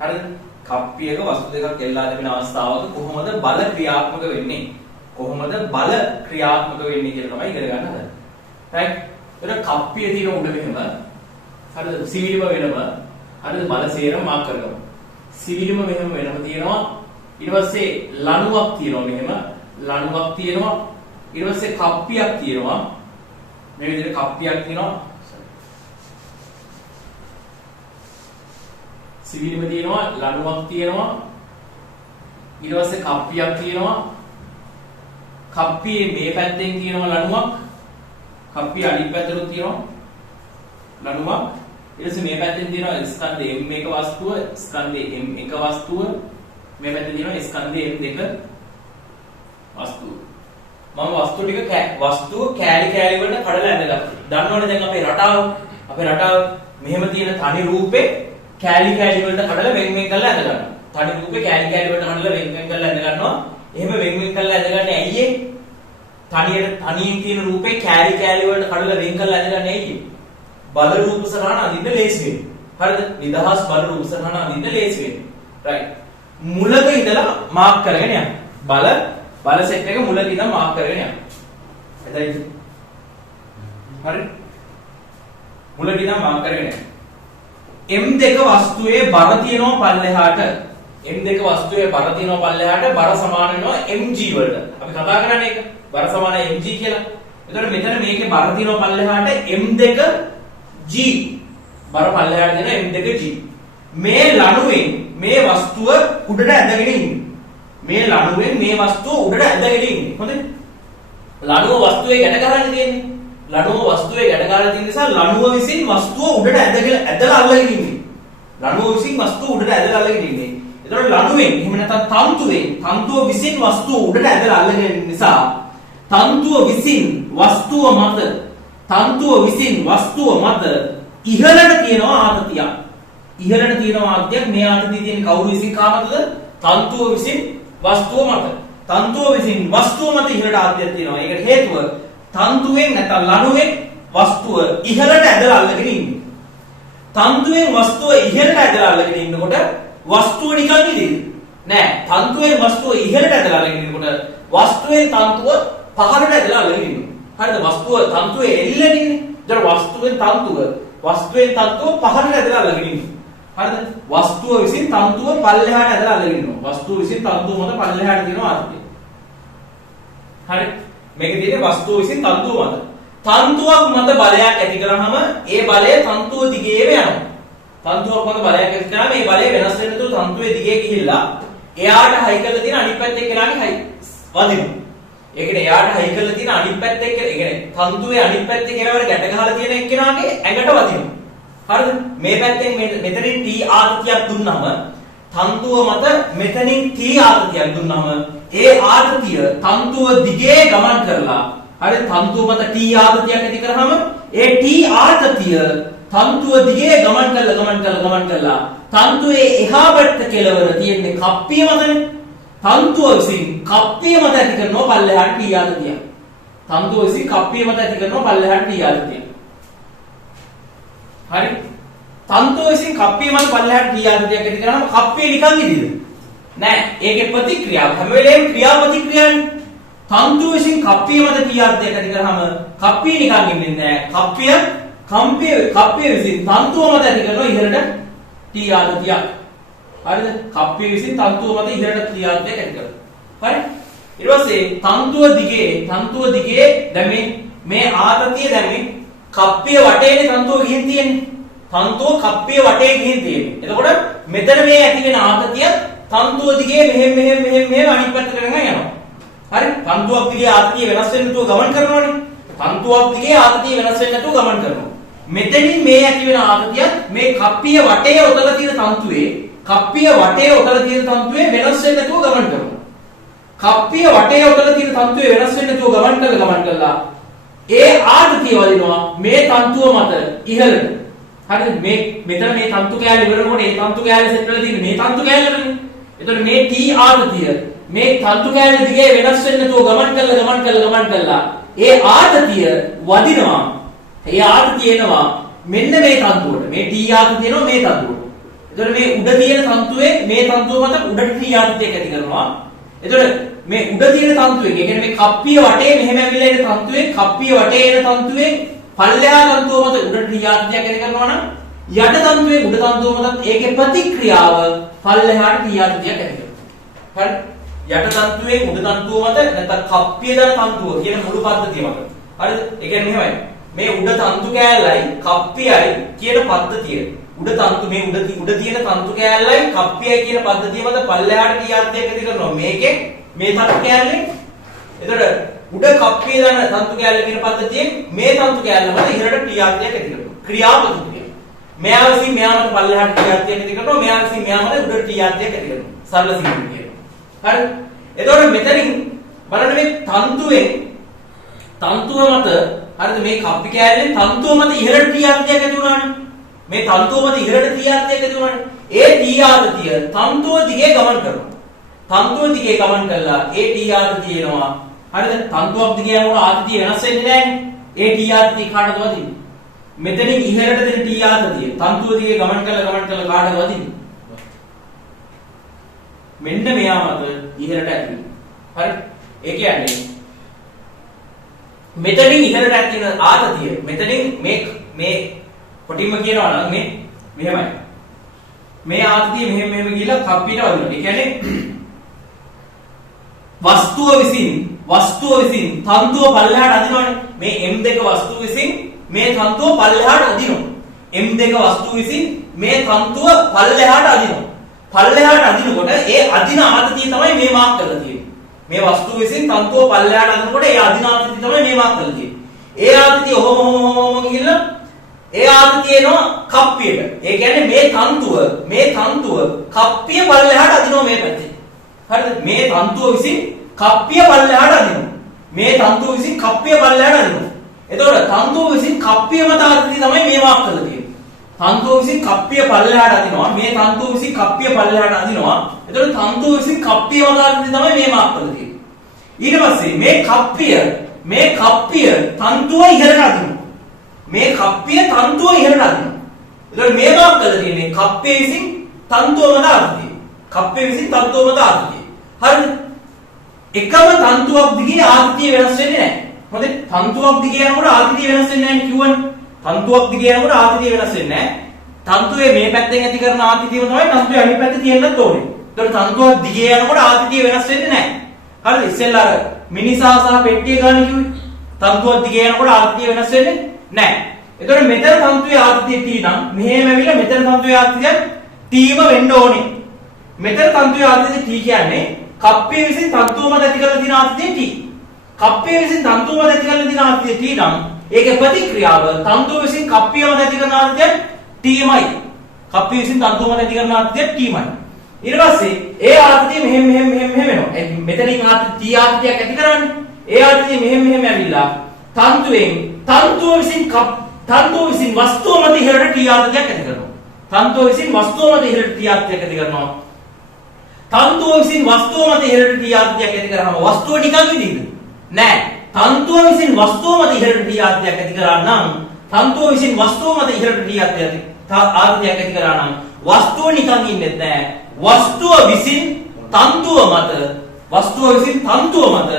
හරිද? කප්පියක වස්තු දෙකක් එල්ලා තිබෙන අවස්ථාවක කොහොමද බල ක්‍රියාත්මක වෙන්නේ? කොහොමද බල ක්‍රියාත්මක වෙන්නේ කියලා තමයි ඉගෙන ගන්න හදන්නේ. right? ඒක කප්පිය තියෙන උඩ මෙහෙම හරිද? සිවිලිම වෙනම හරිද? බල සේරම මාක් කරගමු. සිවිලිම මෙහෙම වෙනම තියෙනවා. ඊට පස්සේ ලණුවක් තියෙනවා මෙහෙම. ලණුවක් තියෙනවා. ඊට පස්සේ කප්පියක් තියෙනවා. මේ විදිහට කප්පියක් තියෙනවා. සිවිලිම තියෙනවා, ලණුවක් තියෙනවා. ඊට පස්සේ කප්පියක් තියෙනවා. කප්පියේ මේ පැත්තෙන් තියෙනවා ලණුවක්. කප්පිය අනිත් පැත්තට තියෙනවා ලණුවක්. ඊට පස්සේ මේ පැත්තෙන් තියෙනවා ස්කන්ධ M1 වස්තුව, ස්කන්ධ M1 වස්තුව. මේ පැත්තේ තියෙනවා ස්කන්ධ M2 වස්තුව. මම වස්තු ටික වස්තුව කෑලි කෑලි වලට කඩලා ඇඳගත්තා. දන්නවනේ දැන් අපේ රටාව මෙහෙම තියෙන තනි රූපේ කෑලි කෑලි වලට කඩලා වෙන් වෙන් කරලා ඇඳ ගන්නවා. තනි රූපේ කෑලි කෑලි වලට කඩලා වෙන් වෙන් කරලා ඇඳ ගන්නවා. එහෙම වෙන් වෙන් කරලා ඇඳගන්නේ ඇයි ඒ? තනියෙන් තියෙන රූපේ කෑලි කෑලි වලට කඩලා වෙන් කරලා ඇඳගන්නේ ඇයි? බල රූප සරහන අඳින්න ලේසි වෙන්නේ. හරිද? නිදහස් බල රූප සරහන අඳින්න ලේසි වෙන්නේ. රයිට්. මුලක ඉඳලා මාක් කරගෙන යන්න. බල සෙට් එක මුලක ඉඳන් මාක් කරගෙන යන්න. එතනයි. හරි. මුලක ඉඳන් මාක් කරගෙන යන්න. M2 වස්තුවේ බර තියෙනවා පල්ලෙහාට. M2 වස්තුවේ බර තියෙනවා පල්ලෙහාට බර සමාන වෙනවා mg වලට. අපි කතා කරන්නේ ඒක. බර සමාන mg කියලා. එතකොට මෙතන මේකේ බර තියෙනවා පල්ලෙහාට m2g. බර පල්ලෙහාට දෙන m2g. මේ ලණුවෙන් මේ වස්තුව උඩට ඇදගෙන ඉන්නේ. මේ ලණුවෙන් මේ වස්තුව උඩට ඇදගෙන ඉන්නේ. හොඳයි. ලණුව වස්තුවේ ගැට ගහලා තියෙන්නේ. ලණුව වස්තුවේ ගැට ගහලා තියෙන නිසා ලණුව විසින් වස්තුව උඩට ඇදලා අල්ලගෙන ඉන්නේ. ලණුව විසින් වස්තුව උඩට ඇදලා අල්ලගෙන ඉන්නේ. එතකොට ලණුවෙන් එහෙම නැත්නම් තන්තුව විසින් වස්තුව උඩට ඇදලා අල්ලගෙන ඉන්න නිසා තන්තුව විසින් වස්තුව මත ඉහළට තියෙනවා ආතතියක්. ඉහළට තියෙනවා ආතතියක්. මේ ආතතිය තියෙන කවුරු විසින් කාමතද? තන්තුව විසින් වස්තුව මත. තන්තුව විසින් වස්තුව මත ඉහළට ආතතියක් තියෙනවා. ඒකට හේතුව තන්තුවෙන් නැත්නම් ලණුවෙන් වස්තුව ඉහළට ඇදලා අල්ලගෙන ඉන්නේ. තන්තුවෙන් වස්තුව ඉහළට ඇදලා අල්ලගෙන ඉන්නකොට වස්තුව නිකන් ඉදීද? නෑ. තන්තුවෙන් වස්තුව ඉහළට ඇදලා අල්ලගෙන ඉන්නකොට වස්තුවෙන් තන්තුව පහළට ඇදලා අල්ලගෙන ඉන්නවා. හරිද? වස්තුව තන්තුවේ එල්ලෙන්නේ ඉන්නේ. ඒතර වස්තුවෙන් තන්තුව පහළට ඇදලා අල්ලගෙන ඉන්නවා. හරිද? වස්තුව විසින් තන්තුව පල්ලෙහාට ඇදලා අල්ලගෙන ඉන්නවා. වස්තුව විසින් තන්තුව මත පල්ලෙහාට තියෙනවා ආතතිය. හරි? මේකේ තියෙන්නේ වස්තුව විසින් තන්තුව මත. තන්තුවක් මත බලයක් ඇති කරාම ඒ බලය තන්තුව දිගේම යනවා. තන්තුවක් මත බලයක් ඇති කරාම ඒ බලය වෙනස් වෙන තුරු තන්තුවේ දිගේ ගිහිල්ලා එයාට හයි කරලා තියෙන අනිත් පැත්තේ කෙනාගේ හයි වදිනවා. ඒ කියන්නේ එයාට හයි කරලා තියෙන අනිත් පැත්තේ ඒ කියන්නේ තන්තුවේ අනිත් පැත්තේ කෙනාවට ගැට ගහලා තියෙන එක්කෙනාගේ ඇඟට වදිනවා. හරිද? මේ පැත්තෙන් මෙතනින් T ආතතියක් දුන්නාම තන්තුව මත මෙතනින් T ආතතියක් දුන්නාම ඒ ආතතිය තන්තුව දිගේ ගමන් කරලා හරි තන්තුව මත T ආතතියක් ඇති කරාම ඒ T ආතතිය තන්තුව දිගේ ගමන් කරලා තන්තුවේ එහා පැත්ත කෙලවර තියෙන්නේ කප්පිය මතනේ. තන්තුව විසින් කප්පිය මත ඇති කරනවා පල්ලෙහාට T ආතතිය. තන්තුව විසින් කප්පිය මත ඇති කරනවා පල්ලෙහාට T ආතතිය. හරි? තන්තුව විසින් කප්පිය මත පල්ලෙහාට T ආතතියක් ඇති කරාම කප්පිය නිකන් ඉදීද? නෑ. ඒකේ ප්‍රතික්‍රියාව හැම වෙලේම ක්‍රියාපතික්‍රියාවනේ. තන්තුව විසින් කප්පිය මත T ආතතියක් ඇති කරාම කප්පිය නිකන් ඉන්නේ නෑ. කප්පිය විසින් තන්තුව මත ඇති කරනවා ඉහළට T ආතතියක්. හරිද? කප්පිය විසින් තන්තුව මත ඉහළට T ආතතියක් ඇති කරනවා. හරි? ඊට පස්සේ තන්තුව දිගේ දැන් මේ ආතතිය දැන් මේ කප්පිය වටේනේ තන්තුව ගිහින් තියෙන්නේ. තන්තුව කප්පිය වටේ ගිහින් තියෙන්නේ. එතකොට මෙතන මේ ඇති වෙන ආතතිය තන්තුව දිගේ මෙහෙම අනිත් පැත්තට යනවා. හරි? තන්තුවක් දිගේ ආතතිය වෙනස් වෙන්න නැතුව ගමන් කරනවනේ. තන්තුවක් දිගේ ආතතිය වෙනස් වෙන්න නැතුව ගමන් කරනවා. මෙතනින් මේ ඇති වෙන ආතතියත් මේ කප්පිය වටේ ඔතලා තියෙන තන්තුවේ වෙනස් වෙන්න නැතුව ගමන් කරනවා. කප්පිය වටේ ඔතලා තියෙන තන්තුවේ වෙනස් වෙන්න නැතුව ගමන් කළා. ඒ ආතතිය වදිනවා මේ තන්තුව මත ඉහළට. හරිද? මෙතන මේ තන්තු කෑල්ල ඉවරනකොට ඒ තන්තු කෑල්ල සෙට් වෙලා තියෙන්නේ මේ තන්තු කෑල්ලනේ. එතකොට මේ T ආතතිය මේ තන්තු කෑල්ල දිගේ වෙනස් වෙන්න නැතුව ගමන් කළා. ඒ ආතතිය වදිනවා. ඒ ආතතිය එනවා මෙන්න මේ තන්තුවට. මේ T ආතතිය එනවා මේ තන්තුවට. එතකොට මේ උඩ තියෙන තන්තුවේ මේ තන්තුව මත උඩට T ආතතියක් ඇති කරනවා. එතකොට මේ උඩ තියෙන තන්තුවෙන් ඒ කියන්නේ මේ කප්පිය වටේ මෙහෙම ඇවිල්ලා එන තන්තුවෙන් කප්පිය වටේ එන තන්තුවෙන් පල්ලෙහා තන්තුව මත උඩට T ආතතියක් ඇති කරනවා නම් යට තන්තුවෙන් උඩ තන්තුව මත ඒකේ ප්‍රතික්‍රියාව පල්ලෙහාට T ආතතියක් ඇති කරනවා. හරි? යට තන්තුවෙන් උඩ තන්තුව මත නැත්නම් කප්පිය දාන තන්තුව කියන මුළු පද්ධතිය මත. හරිද? ඒ කියන්නේ මෙහෙමයි. මේ උඩ තන්තු කෑල්ලයි කප්පියයි කියන පද්ධතිය. උඩ තන්තු මේ උඩ තියෙන තන්තු කෑල්ලයි කප්පියයි කියන පද්ධතිය මත පල්ලෙහාට ටිආර් දෙක ඇති කරනවා. මේකෙන් මේ තන්තු කෑල්ලෙන් එතකොට උඩ කප්පිය දාන තන්තු කෑල්ල කියන පද්ධතියෙන් මේ තන්තු කෑල්ල මත ඉහළට ටිආර් දෙක ඇති කරනවා. ක්‍රියාපද්ධතිය. මෙයා විසින් මෙයා මත පල්ලෙහාට ටිආර් දෙක ඇති කරනවා. මෙයා විසින් මෙයා මත උඩට ටිආර් දෙක ඇති කරනවා. සරල සිංහලෙන් කියනවා. හරි? එතකොට මෙතනින් බලන්න මේ තන්තුව මත හරිද මේ කප්පි කෑල්ලෙන් තන්තුව මත ඉහළට ටිආර් දෙක ඇති වුණානේ. මේ තන්තුව මත ඉහළට ටිආර් දෙක ඇති වුණානේ. ඒ ටිආර් තිය තන්තුව දිගේ ගමන් කරනවා. තන්තුව දිගේ ගමන් කළා ඒ ටිආර් තියෙනවා. හරිද? තන්තුවක් දිගේ යනකොට ආදිතිය වෙනස් වෙන්නේ නැහැනේ. ඒ ටිආර් තිය කාටද වදින්නේ? මෙතනින් ඉහළට දෙන ටිආර් තිය තන්තුව දිගේ ගමන් කළා කාටද වදින්නේ? මෙන්න මෙයා මත ඉහළට ඇති වෙනවා. හරි? ඒ කියන්නේ මෙතනින් ඉහළට ඇති වෙන ආතතිය මෙතනින් මේ කොටින්ම කියනවා නම් මේ මෙහෙමයි. මේ ආතතිය මෙහෙම ගිහලා කප්පියට වදිනවා. ඒ කියන්නේ වස්තුව විසින් තන්තුව පල්ලෙහාට අදිනවනේ. මේ M2 වස්තුව විසින් මේ තන්තුව පල්ලෙහාට අදිනවා. M2 වස්තුව විසින් මේ තන්තුව පල්ලෙහාට අදිනවා. පල්ලෙහාට අදිනකොට ඒ අදින ආතතිය තමයි මේ මාක් කරලා තියෙන්නේ. මේ වස්තුව විසින් තන්තුව පල්ලෙහාට අදිනකොට ඒ අදින ආතතිය තමයි මේ මාක් කරලා තියෙන්නේ. ඒ ආතතිය ඔහොම ගිහලා ඒ ආතතිය එනවා කප්පියට. ඒ කියන්නේ මේ තන්තුව කප්පිය පල්ලෙහාට අදිනවා මේ පැත්තේ. හරිද? මේ තන්තුව විසින් කප්පිය පල්ලෙහාට අදිනවා. මේ තන්තුව විසින් කප්පිය පල්ලෙහාට අදිනවා. එතකොට තන්තුව විසින් කප්පිය මත ආතතිය තමයි මේ මාක් කරලා තියෙන්නේ. තන්තුව විසින් කප්පිය පල්ලෙහාට අදිනවා. මේ තන්තුව විසින් කප්පිය පල්ලෙහාට අදිනවා. එතකොට තන්තුව විසින් කප්පිය මත ආතතිය තමයි මේ මාක් කරලා තියෙන්නේ. ඊට පස්සේ මේ කප්පිය තන්තුව ඉහළට අදිනවා. මේ කප්පිය තන්තුව ඉහළට අදිනවා. එතකොට මේ මාක් කරලා තියෙන්නේ කප්පිය විසින් තන්තුව මත ආතතිය. කප්පිය විසින් තන්තුව මත ආතතිය. හරිද? එකම තන්තුවක් දිගේ ආතතිය වෙනස් වෙන්නේ නැහැ. හොඳේ තන්තුවක් දිගේ යනකොට ආතතිය වෙනස් වෙන්නේ නැහැ කියවනේ. තන්තුවක් දිගේ යනකොට ආතතිය වෙනස් වෙන්නේ නැහැ. තන්තුවේ මේ පැත්තෙන් ඇති කරන ආතතියම තමයි තන්තුවේ අනිත් පැත්තේ තියෙන්නත් ඕනේ. ඒතකොට තන්තුවක් දිගේ යනකොට ආතතිය වෙනස් වෙන්නේ නැහැ. හරිද? ඉස්සෙල්ලා අර මිනිසා සහ පෙට්ටිය ගන්න කිව්වේ. තන්තුවක් දිගේ යනකොට ආතතිය වෙනස් වෙන්නේ නැහැ. ඒතකොට මෙතන තන්තුවේ ආතතිය T නම් මෙහෙම ඇවිල්ලා මෙතන තන්තුවේ ආතතිය Tම වෙන්න ඕනේ. මෙතන තන්තුවේ ආතතිය T කියන්නේ කප්පිය විසින් තන්තුව මත ඇති කරලා තියෙන ආතතිය T. කප්පිය විසින් තන්තුව මත ඇති කරලා තියෙන ආතතිය T නම් ඒකේ ප්‍රතික්‍රියාව තන්තුව විසින් කප්පිය මත ඇති කරන ආතතිය Tමයි. කප්පිය විසින් තන්තුව මත ඇති කරන ආතතිය Tමයි. ඊට පස්සේ ඒ ආතතිය මෙහෙම වෙනවා. මෙතනින් T ආතතියක් ඇති කරන්නේ. ඒ ආතතිය මෙහෙම ඇවිල්ලා තන්තුව විසින් වස්තුව මත ඉහළට T ආතතියක් ඇති කරනවා. තන්තුව විසින් වස්තුව මත ඉහළට T ආතතියක් ඇති කරනවා. තන්තුව විසින් වස්තුව මත ඉහළට T ආතතියක් ඇති කරාම වස්තුව නිකන් විදිහද? නෑ. තන්තුව විසින් වස්තුව මත ඉහළට T ආතතියක් ඇති කරා නම් තන්තුව විසින් වස්තුව මත ඉහළට T ආතතියක් ඇති කරා නම් වස්තුව නිකන් ඉන්නේ නැහැ. වස්තුව විසින් තන්තුව මත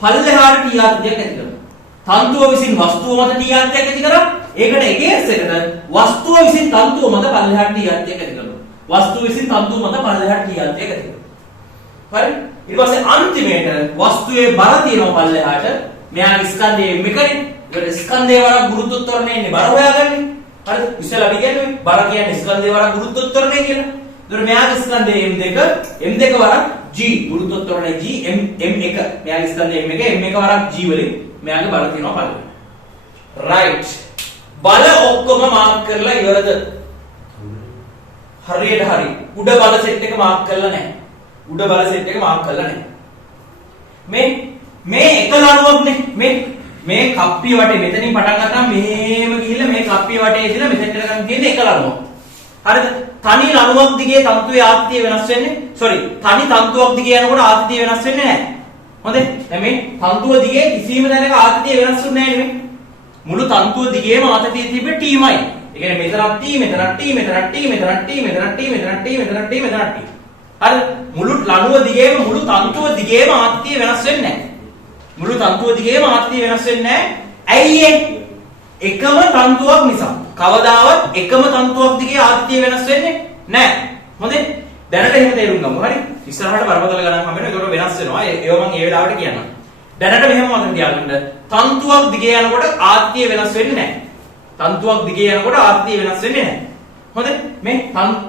පල්ලෙහාට T ආතතියක් ඇති කරනවා. තන්තුව විසින් වස්තුව මත T ආතතියක් ඇති කරා ඒකට එකේස් එකට වස්තුව විසින් තන්තුව මත පල්ලෙහාට T ආතතියක් ඇති කරනවා. වස්තුව විසින් තන්තුව මත පල්ලෙහාට T ආතතියක් ඇති කරනවා. හරි? ඊට පස්සේ අන්තිමේට වස්තුවේ බර තියෙනවා පල්ලෙහාට. මෙයාගේ ස්කන්ධයේ මේකනේ. ඒකට ස්කන්ධයේ වර ගුරුත්වත්වරණය ඉන්නේ බර හොයාගන්නේ. හරිද? ඉස්සෙල්ලා අපි කියන්නේ බර කියන්නේ ස්කන්ධයේ වර ගුරුත්වත්වරණය කියලා. ඒතර මෙයාගේ ස්කන්ධයේ M2 වරක් G ගුරුත්වත්වරණය G M1 මෙයාගේ ස්කන්ධයේ M1 වරක් G වලින් මෙයාගේ බර තියෙනවා පල්ලෙහාට. right. බල ඔක්කොම මාක් කරලා ඉවරද? හරියට හරි. උඩ බල සෙට් එක මාක් කරලා නැහැ. උඩ බල සෙට් එක මාක් කරලා නැහැ. මේ එක ලණුවක්නේ මේ කප්පිය වටේ මෙතනින් පටන් ගත්තාම මෙහෙම ගිහිල්ලා මේ කප්පිය වටේ ඉඳලා මෙතෙන්ට ගන්න තියෙන එක ලණුවක්. හරිද? තනි ලණුවක් දිගේ තන්තුවේ ආතතිය වෙනස් වෙන්නේ. තනි තන්තුවක් දිගේ යනකොට ආතතිය වෙනස් වෙන්නේ නැහැ. හොඳේ? දැන් මේ තන්තුව දිගේ කිසිම තැනක ආතතිය වෙනස් වෙන්නේ නැහැ නේ. මුළු තන්තුව දිගේම ආතතිය තිබෙන්නේ Tමයි. ඒ කියන්නේ මෙතනක් T මෙතනක් T මෙතනක් T මෙතනක් T මෙතනක් T මෙතනක් T මෙතනක් T මෙතනක් T. හරි? මුළු ලණුව දිගේම මුළු තන්තුව දිගේම ආතතිය වෙනස් වෙන්නේ නැහැ. මුළු තන්තුව දිගේම ආතතිය වෙනස් වෙන්නේ නැහැ. ඇයි ඒ? එකම තන්තුවක් නිසා. කවදාවත් එකම තන්තුවක් දිගේ ආතතිය වෙනස් වෙන්නේ නැහැ. හොඳේ? දැනට එහෙම තේරුම් ගමු. හරි? ඉස්සරහට බරපතල ගණන් හම්බ වෙනවා. ඒකට වෙනස් වෙනවා. ඒව මම ඒ වෙලාවට කියන්නම්. දැනට මෙහෙම මතක තියාගන්න. තන්තුවක් දිගේ යනකොට ආත්තිය වෙනස් වෙන්නේ නැහැ. තන්තුවක් දිගේ යනකොට ආත්තිය වෙනස් වෙන්නේ නැහැ. හොඳයි. මේ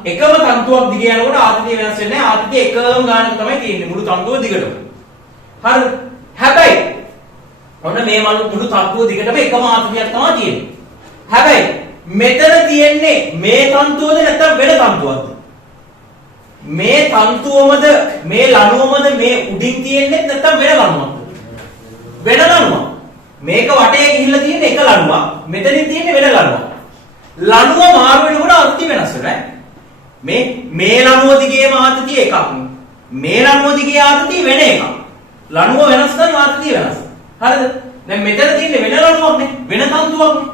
එකම තන්තුවක් දිගේ යනකොට ආත්තිය වෙනස් වෙන්නේ නැහැ. ආත්තිය එකම ගානක තමයි තියෙන්නේ මුළු තන්තුව දිගටම. හරිද? හැබැයි ඔන්න මේ මුළු තන්තුව දිගටම එකම ආත්තියක් තමයි තියෙන්නේ. හැබැයි මෙතන තියෙන්නේ මේ තන්තුවද නැත්නම් වෙන තන්තුවක්ද? මේ තන්තුවමද මේ ලණුවමද මේ උඩින් තියෙන්නේ නැත්නම් වෙන ලණුවක්ද? වෙන ලණුවක්. මේක වටේ ගිහිල්ලා තියෙන එක ලණුවක්. මෙතනින් තියෙන්නේ වෙන ලණුවක්. ලණුව මාරු වෙනකොට ආත්‍ය වෙනස් වෙනවා. මේ ලණුව දිගේම ආත්‍ය එකක්. මේ ලණුව දිගේ ආත්‍ය වෙන එකක්. ලණුව වෙනස් නම් ආත්‍ය වෙනස්. හරිද? දැන් මෙතන තියෙන්නේ වෙන ලණුවක් නේ. වෙන තන්තුවක් නේ.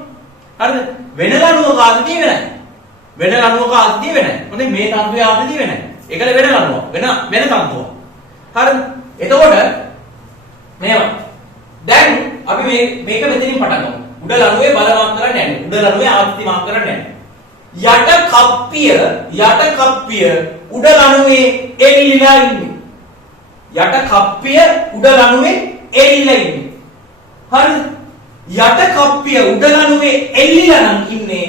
හරිද? වෙන ලණුවක ආත්‍ය වෙනයි. වෙන ලණුවක ආත්‍ය වෙනයි. හොඳයි මේ තන්තුවේ ආත්‍ය වෙනයි. ඒකල වෙන ලණුවක්. වෙන තන්තුවක්. හරිද? එතකොට මේවා දැන් අපි මේක මෙතනින් පටන් ගමු. උඩ ලණුවේ බල මාක් කරන්න යන්නේ. උඩ ලණුවේ ආකෘති මාක් කරන්න යන්නේ. යට කප්පිය උඩ ලණුවේ එල්ලිලා ඉන්නේ. යට කප්පිය උඩ ලණුවේ එල්ලිලා ඉන්නේ. හරිද? යට කප්පිය උඩ ලණුවේ එල්ලිලා නම් ඉන්නේ.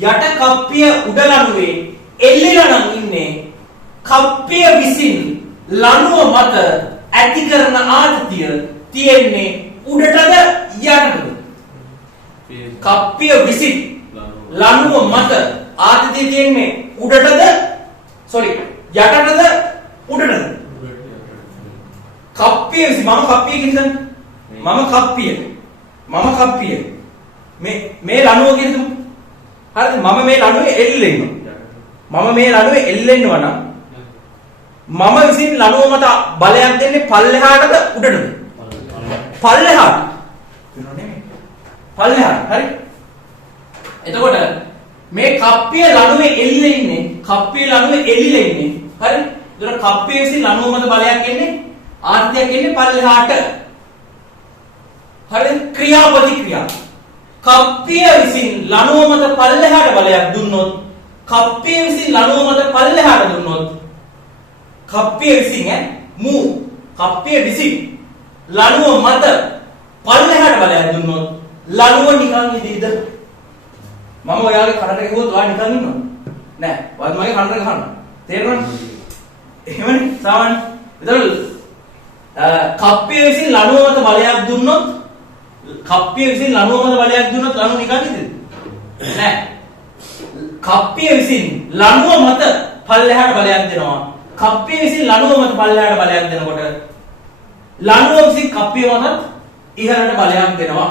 යට කප්පිය උඩ ලණුවේ එල්ලිලා නම් ඉන්නේ. කප්පිය විසින් ලණුව මත ඇති කරන ආතතිය තියෙන්නේ උඩටද යටටද? කප්පිය විසින් ලණුව මත ආතතිය තියෙන්නේ උඩටද යටටද උඩටද? කප්පිය විසින් මම කප්පිය කියන්නේ මම කප්පිය මේ ලණුව කියනද? හරිද? මම මේ ලණුවේ එල්ලෙන්නවා. මම මේ ලණුවේ එල්ලෙන්නවා නම් මම විසින් ලණුව මත බලයක් දෙන්නේ පල්ලෙහාටද උඩටද? පල්ලෙහාට. පල්ලෙහාට. හරි? එතකොට මේ කප්පිය ලණුවේ එල්ලෙලා ඉන්නේ. හරි? එතකොට කප්පිය විසින් ලණුව මත බලයක් එන්නේ ආර්ධයක් එන්නේ පල්ලෙහාට. හරිද? ක්‍රියාපතික්‍රියා. කප්පිය විසින් ලණුව මත පල්ලෙහාට බලයක් දුන්නොත් කප්පිය විසින් ලණුව මත පල්ලෙහාට දුන්නොත් කප්පිය විසින් කප්පිය විසින් ලණුව මත පල්ලෙහාට බලයක් දුන්නොත් ලණුව නිකන් ඉදීද? මම ඔයාගේ කනට ගිහුවොත් ඔයා නිකන් ඉන්නවද? නෑ. ඔයාත් මගේ කනට ගහන්න. තේරුණාද? එහෙමනේ සාමාන්‍ය. එතකොට කප්පිය විසින් ලණුව මත බලයක් දුන්නොත් ලණුව නිකන් ඉදීද? නෑ. කප්පිය විසින් ලණුව මත පල්ලෙහාට බලයක් දෙනවා. කප්පිය විසින් ලණුව මත පල්ලෙහාට බලයක් දෙනකොට ලණුව විසින් කප්පිය මත ඉහළට බලයක් දෙනවා.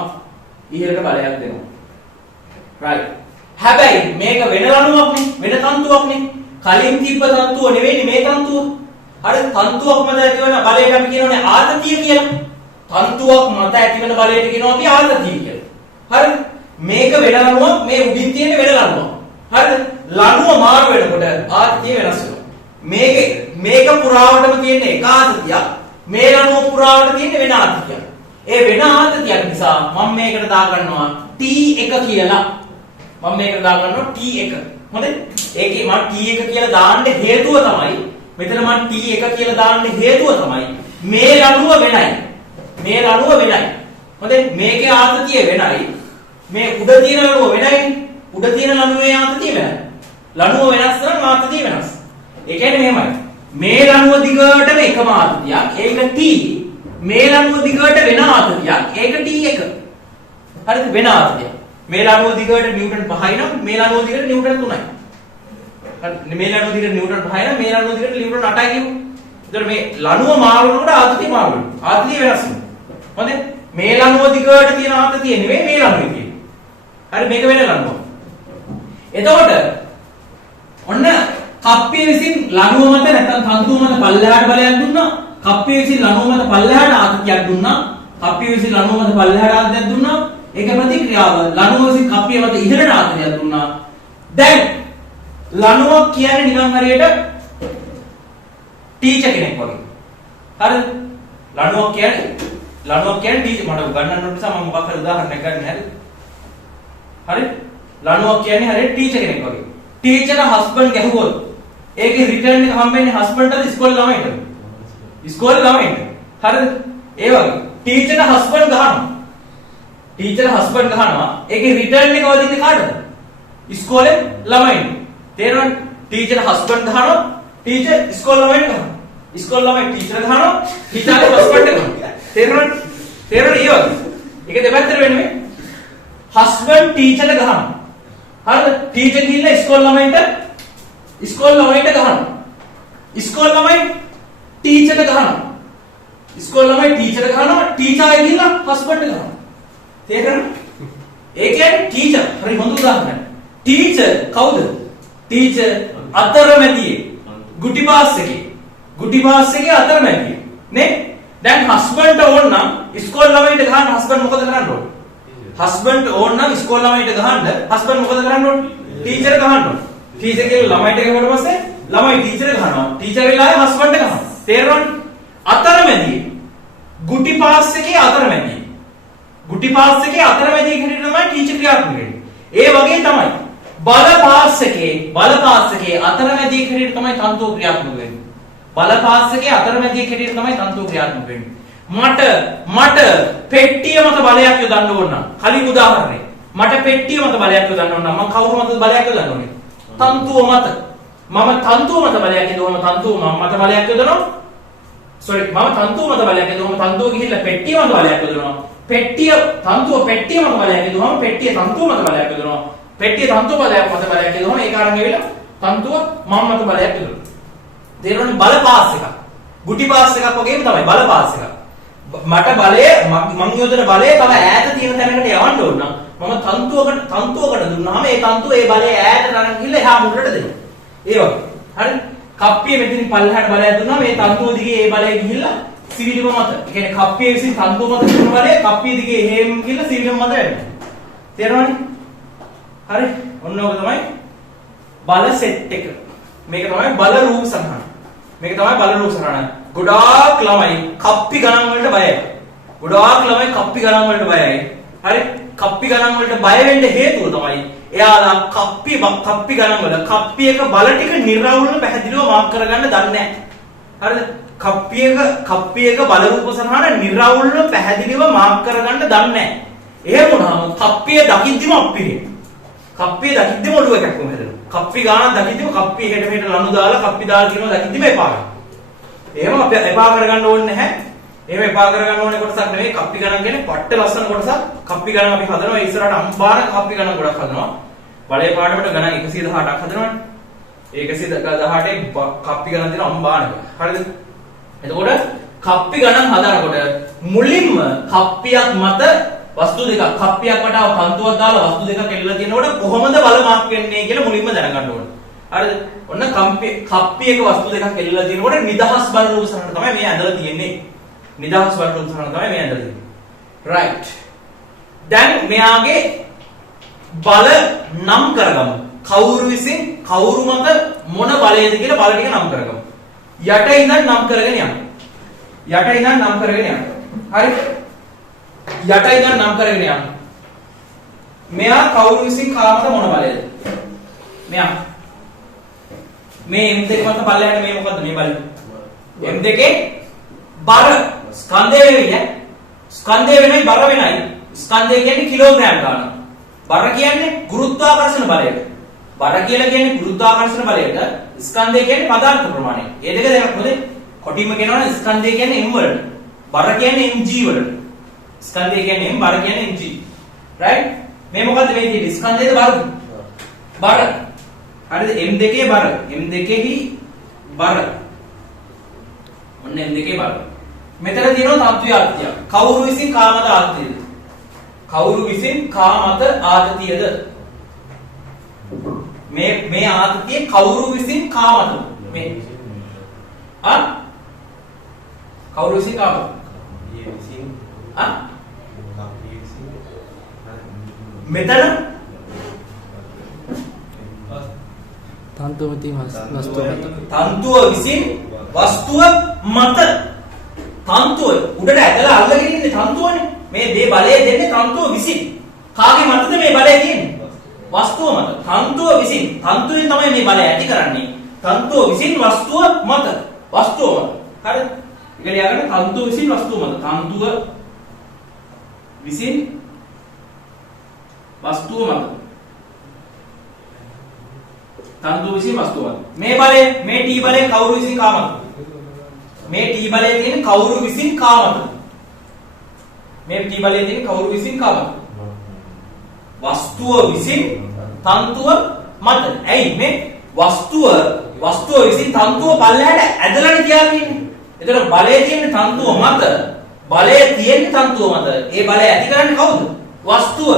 right. හැබැයි මේක වෙන ලණුවක් නේ, වෙන තන්තුවක් නේ. කලින් තිබ්බ තන්තුව නෙවෙයි මේ තන්තුව. හරි? තන්තුවක් මත ඇතිවන බලයට අපි කියනෝනේ ආතතිය කියලා. තන්තුවක් මත ඇතිවන බලයට කියනවා අපි ආතතිය කියලා. හරි? මේක වෙන ලණුවක්, මේ උඩින් තියෙන වෙන ලණුවක්. හරිද? ලණුව මාරු වෙනකොට ආතතිය වෙනස් වෙනවා. මේක පුරාවටම තියෙන එක ආතතියක්, මේ ලණුව පුරාවට තියෙන වෙන ආතතියක්. ඒ වෙන ආතතියක් නිසා මම මේකට දාගන්නවා T1 කියලා. T1. හොඳයි? ඒකේ මම T1 කියලා දාන්න හේතුව තමයි මෙතන මම T1 කියලා දාන්න හේතුව තමයි මේ ලණුව වෙනයි. හොඳයි? මේකේ ආතතිය වෙනයි. මේ උඩ තියෙන ලණුව වෙනයි. උඩ තියෙන ලණුවේ ආතතිය වෙනයි. ලණුව වෙනස් නම් ආතතිය වෙනස්. ඒ කියන්නේ මෙහෙමයි. මේ ලණුව දිගටම එකම ආතතියක්. ඒක T. මේ ලණුව දිගට වෙන ආතතියක්. ඒක T1. හරිද? වෙන ආතතියක්. මේ ලණුව දිගට නිව්ටන් 5යි නම් මේ ලණුව දිගට නිව්ටන් 3යි. හරි? මේ ලණුව දිගට නිව්ටන් 5යි නම් මේ ලණුව දිගට නිව්ටන් 8යි කියමු. එතකොට මේ ලණුව මාරු වෙනකොට ආතතිය මාරු වෙනවා. ආතතිය වෙනස් වෙනවා. හොඳයි? මේ ලණුව දිගට තියෙන ආතතිය නෙවෙයි මේ ලණුවේ තියෙන්නේ. හරි? මේක වෙන ලණුවක්. එතකොට ඔන්න කප්පිය විසින් ලණුව මත නැත්නම් තන්තුව මත පල්ලෙහාට බලයක් දුන්නා. කප්පිය විසින් ලණුව මත පල්ලෙහාට ආතතියක් දුන්නා. කප්පිය විසින් ලණුව මත පල්ලෙහාට ආතතියක් දුන්නා. ඒක ප්‍රතික්‍රියාව. ලණුව විසින් කප්පිය මත ඉහළට ආතතියක් දුන්නා. දැන් ලණුවක් කියන්නේ නිකන් හරියට ටීචර් කෙනෙක් වගේ. හරිද? ලණුවක් කියන්නේ ටීචර් මට උගන්වන්න නිසා මම මොකක් හරි උදාහරණයක් ගන්න හරිද? හරි? ලණුවක් කියන්නේ හරියට ටීචර් කෙනෙක් වගේ. ටීචර් හස්බන්ඩ් ගැහුවොත් ඒකේ රිටර්න් එක හම්බෙන්නේ හස්බන්ඩ්ටද ඉස්කෝලේ ළමයිටද? ඉස්කෝලේ ළමයිට. හරිද? ඒ වගේ ටීචර්ට හස්බන්ඩ් ගහනවා. ටීචර් හස්බන්ඩ් ගහනවා. ඒකේ රිටර්න් එක වදින්නේ කාටද? ඉස්කෝලේ ළමයින්ට. තේරෙනවද? ටීචර් හස්බන්ඩ් ගහනවා. ටීචර් ඉස්කෝලේ ළමයින්ට ගහනවා. ඉස්කෝලේ ළමයි ටීචර් ගහනවා. ටීචර්ගේ හස්බන්ඩ් ගහනවා. තේරෙනවද? තේරෙනවද? ඒ වගේ. ඒක දෙපැත්තට වෙන්නේ. හස්බන්ඩ් ටීචර්ට ගහනවා. හරිද? ටීචර් ගිහිල්ලා ඉස්කෝලේ ළමයින්ට ගහනවා. ඉස්කෝලේ ළමයි ටීචර්ට ගහනවා. ඉස්කෝලේ ළමයි ටීචර්ට ගහනවා. ටීචර් ගිහිල්ලා හස්බන්ඩ් ගහනවා. තේරෙනවද? ඒ කියන්නේ ටීචර්. හරි හොඳ උදාහරණයක්. ටීචර් කවුද? ටීචර් අතරමැදියේ. ගුටි පාස් එකේ අතරමැදියේ. නේ? දැන් හස්බන්ඩ් ඕන නම් ඉස්කෝලේ ළමයින්ට ගහන්න හස්බන්ඩ් මොකද කරන්න ඕන? හස්බන්ඩ් ඕන නම් ඉස්කෝලේ ළමයින්ට ගහන්න හස්බන්ඩ් මොකද කරන්න ඕන? ටීචර් ගහන්න ඕන. ටීචර් කියලා ළමයිට ගහුවට පස්සේ ළමයි ටීචර් ගහනවා. ටීචර් වෙලාවේ හස්බන්ඩ් ගහනවා. තේරෙනවද? අතරමැදියේ. ගුටි පාස් එකේ අතරමැදියේ. ගුටි පාස් එකේ අතරමැදියේ හැටියට තමයි ටීචර් ක්‍රියාත්මක වෙන්නේ. ඒ වගේ තමයි බල පාස් එකේ අතරමැදියේ හැටියට තමයි තන්තුව ක්‍රියාත්මක වෙන්නේ. බල පාස් එකේ අතරමැදියේ හැටියට තමයි තන්තුව ක්‍රියාත්මක වෙන්නේ. මට පෙට්ටිය මත බලයක් යොදන්න ඕන නම් කලින් උදාහරණේ මට පෙට්ටිය මත බලයක් යොදන්න ඕන නම් මම කවුරු මතද බලයක් යොදන්න ඕනේ? තන්තුව මත. මම තන්තුව මත බලයක් යොදවම තන්තුව මත බලයක් යොදනවා. මම තන්තුව මත බලයක් යොදවම තන්තුව ගිහිල්ලා පෙට්ටිය මත බලයක් යොදනවා. තන්තුව පෙට්ටිය මත බලයක් යොදවම පෙට්ටිය තන්තුව මත බලයක් යොදනවා. පෙට්ටිය තන්තුව මත බලයක් යොදවම ඒක අරන් ගිහලා තන්තුව මම මත බලයක් යොදනවා. තේරෙනවද? බල පාස් එකක්. ගුටි පාස් එකක් වගේම තමයි බල පාස් එකක්. මට බලය මං යොදන බලය තව ඈත තියෙන තැනකට යවන්න ඕන නම් මම තන්තුවකට දුන්නාම ඒ තන්තුව ඒ බලය ඈතට අරන් ගිහලා එහා මුලට දෙනවා. ඒ වගේ. හරි? කප්පිය මෙතනින් පල්ලෙහාට බලයක් දුන්නාම ඒ තන්තුව දිගේ ඒ බලය ගිහිල්ලා සිවිලිම මත. ඒ කියන්නේ කප්පිය විසින් තන්තුව මත දුන්න බලය කප්පිය දිගේ එහෙම ගිහිල්ලා සිවිලිම මත යනවා. තේරෙනවද? හරි? ඔන්න ඔක තමයි බල සෙට් එක. මේක තමයි බල රූප සටහන. ගොඩාක් ළමයි කප්පි ගණන් වලට බයයි. හරි? කප්පි ගණන් වලට බය වෙන්න හේතුව තමයි එයාලා කප්පි ගණන් වල කප්පි එක බල ටික නිර්වෘල්ව පැහැදිලිව මාක් කරගන්න දන්නේ නැහැ. හරිද? කප්පි එක බල රූප සටහන නිර්වෘල්ව පැහැදිලිව මාක් කරගන්න දන්නේ නැහැ. එහෙම වුණාම කප්පිය දකිද්දිම අප්පිනේ. කප්පිය දකිද්දිම ඔළුව කැක්කුම හැදෙනවා. කප්පි ගානක් දකිද්දිම කප්පිය හෙට මෙහෙට ලනු දාලා කප්පි දාලා කියනවා දකිද්දිම එපා කරනවා. එහෙම අපි එපා කරගන්න ඕනේ නැහැ. එහෙම එපා කරගන්න ඕනේ කොටසක් නෙවෙයි. කප්පි ගණන් කියන්නේ පට්ට ලස්සන කොටසක්. කප්පි ගණන් අපි හදනවා. ඉස්සරහට අම්බාන කප්පි ගණන් ගොඩක් හදනවා. බලේ පාඩමට ගණන් 118ක් හදනවනේ. 118ේ කප්පි ගණන් දෙන අම්බානක. හරිද? එතකොට කප්පි ගණන් හදනකොට මුලින්ම කප්පියක් මත වස්තු දෙකක් කප්පියක් වටා තන්තුවක් දාලා වස්තු දෙකක් එල්ලලා තියෙනකොට කොහොමද බල මාක් වෙන්නේ කියලා මුලින්ම දැනගන්න ඕනේ. හරිද? ඔන්න කප්පියක වස්තු දෙකක් එල්ලලා තියෙනකොට නිදහස් බල රූප සටහන තමයි මේ ඇඳලා තියෙන්නේ. right. දැන් මෙයාගේ බල නම් කරගමු. කවුරු විසින් කවුරු මත මොන බලයද කියලා බල ටික නම් කරගමු. යට ඉඳන් නම් කරගෙන යන්න. හරි? යට ඉඳන් නම් කරගෙන යන්න. මෙයා කවුරු විසින් කාමත මොන බලයද? මෙයා මේ M2 මත පල්ලෙහාට මේ මොකද්ද මේ බලය? M2 බර ස්කන්ධය වෙන්නේ ස්කන්ධය වෙනයි බර වෙනයි. ස්කන්ධය කියන්නේ කිලෝග්‍රෑම් ගන්න. බර කියන්නේ ගුරුත්වාකර්ෂණ බලයට. බර කියලා කියන්නේ ගුරුත්වාකර්ෂණ බලයට. ස්කන්ධය කියන්නේ පදාර්ථ ප්‍රමාණය. මේ දෙක දෙකක් මොකද? කොටින්ම කියනවනේ ස්කන්ධය කියන්නේ M වලට. බර කියන්නේ mg වලට. ස්කන්ධය කියන්නේ M, බර කියන්නේ mg. right? මේ මොකද්ද මේ තියෙන්නේ? ස්කන්ධයේද බරද? බර. හරිද? M2 බර. M2හි බර. ඔන්න M2 බර. මෙතන තියෙනවා තත්ත්වය ආත්‍ය. කවුරු විසින් කාමත ආත්‍යද? මේ ආත්‍යයේ කවුරු විසින් කාමත? මේ කවුරු විසින් කාමත? මෙතන තන්තුව විසින් වස්තුව මත. තන්තුව උඩට ඇදලා අල්ලගෙන ඉන්නේ තන්තුවනේ. මේ බලය දෙන්නේ තන්තුව විසින්. කාගේ මතද මේ බලය තියෙන්නේ? වස්තුව මත. තන්තුව විසින්. තන්තුවෙන් තමයි මේ බලය ඇති කරන්නේ. තන්තුව විසින් වස්තුව මත. වස්තුව මත. හරිද? ඒක ලියාගන්න තන්තුව විසින් වස්තුව මත. තන්තුව විසින් වස්තුව මත. තන්තුව විසින් වස්තුව මත. මේ බලය මේ T බලය කවුරු විසින් කා මත? මේ T බලය තියෙන කවුරු විසින් කා මත? මේ T බලය තියෙන කවුරු විසින් කා මත? වස්තුව විසින් තන්තුව මත. ඇයි මේ වස්තුව විසින් තන්තුව පල්ලෙහාට ඇදලානේ තියාගන්නේ. එතකොට බලය තියෙන තන්තුව මත. බලය තියෙන තන්තුව මත. ඒ බලය ඇති කරන්නේ කවුද? වස්තුව.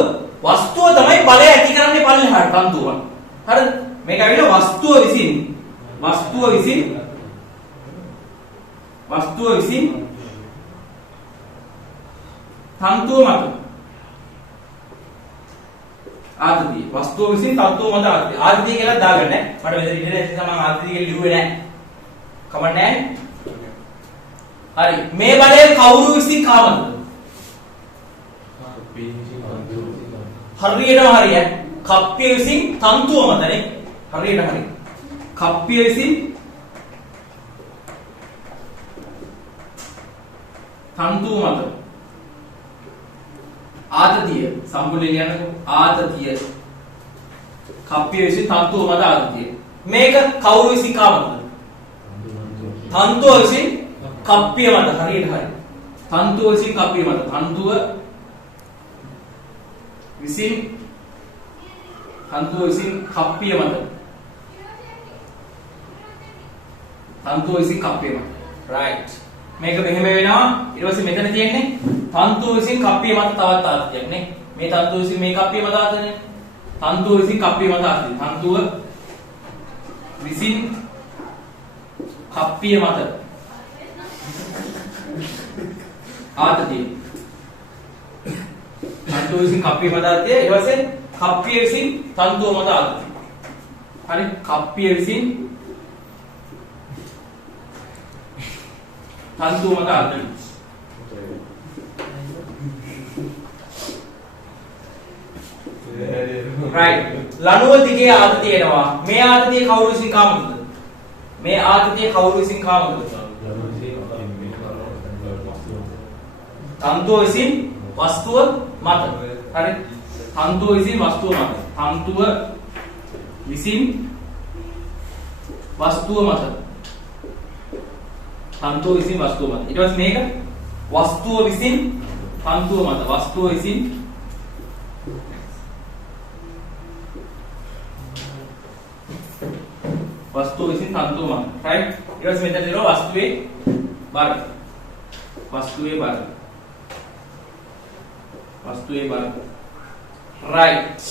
වස්තුව තමයි බලය ඇති කරන්නේ පල්ලෙහාට තන්තුව මත. හරිද? මේක ඇවිල්ලා වස්තුව විසින් තන්තුව මත. ආතතිය වස්තුව විසින් තත්ත්වව මත ආතතිය කියලා දාගන්න. මට මෙතන ඉන්නේ නැති සමන් ආතතිය කියලා ලිව්වේ නැහැ. කමන්නේ නැහැ. හරි. මේ බලය කවුරු විසින් කාමද? හරියටම හරිය. කප්පිය විසින් තන්තුව මතනේ. හරියට හරි. කප්පිය විසින් තන්තුව මත. ආතතිය සම්පූර්ණ ලියන්නකො. ආතතිය කප්පිය විසින් තන්තුව මත ආතතිය. මේක කවුරු විසින් කාමද? තන්තුව විසින් කප්පිය මත. හරියට හරි. තන්තුව විසින් කප්පිය මත. තන්තුව විසින් කප්පිය මත. තන්තුව විසින් කප්පිය මත. right. මේක මෙහෙම වෙනවා. ඊට පස්සේ මෙතන තියෙන්නේ තන්තුව විසින් කප්පිය මත තවත් ආතතියක් නේ. මේ තන්තුව විසින් මේ කප්පිය මත ආතතියනේ. තන්තුව විසින් කප්පිය මත ආතතිය. තන්තුව විසින් කප්පිය මත ආතතිය. තන්තුව විසින් කප්පිය මත ආතතිය. ඊට පස්සේ කප්පිය විසින් තන්තුව මත ආතතිය. හරි. කප්පිය විසින් තන්තුව මත ආතතිය. right. ලනුව දිගේ ආතතිය එනවා. මේ ආතතිය කවුරු විසින් කාමද? මේ ආතතිය කවුරු විසින් කාමද? තන්තුව විසින් වස්තුව මත. හරි. තන්තුව විසින් වස්තුව මත. තන්තුව විසින් වස්තුව මත. තන්තුව විසින් වස්තුව මත. ඊට පස්සේ මේක වස්තුව විසින් තන්තුව මත. වස්තුව විසින් වස්තුව විසින් තන්තුව මත. right. ඊට පස්සේ මෙතන දෙනවා වස්තුවේ බර. වස්තුවේ බර. වස්තුවේ බර. right.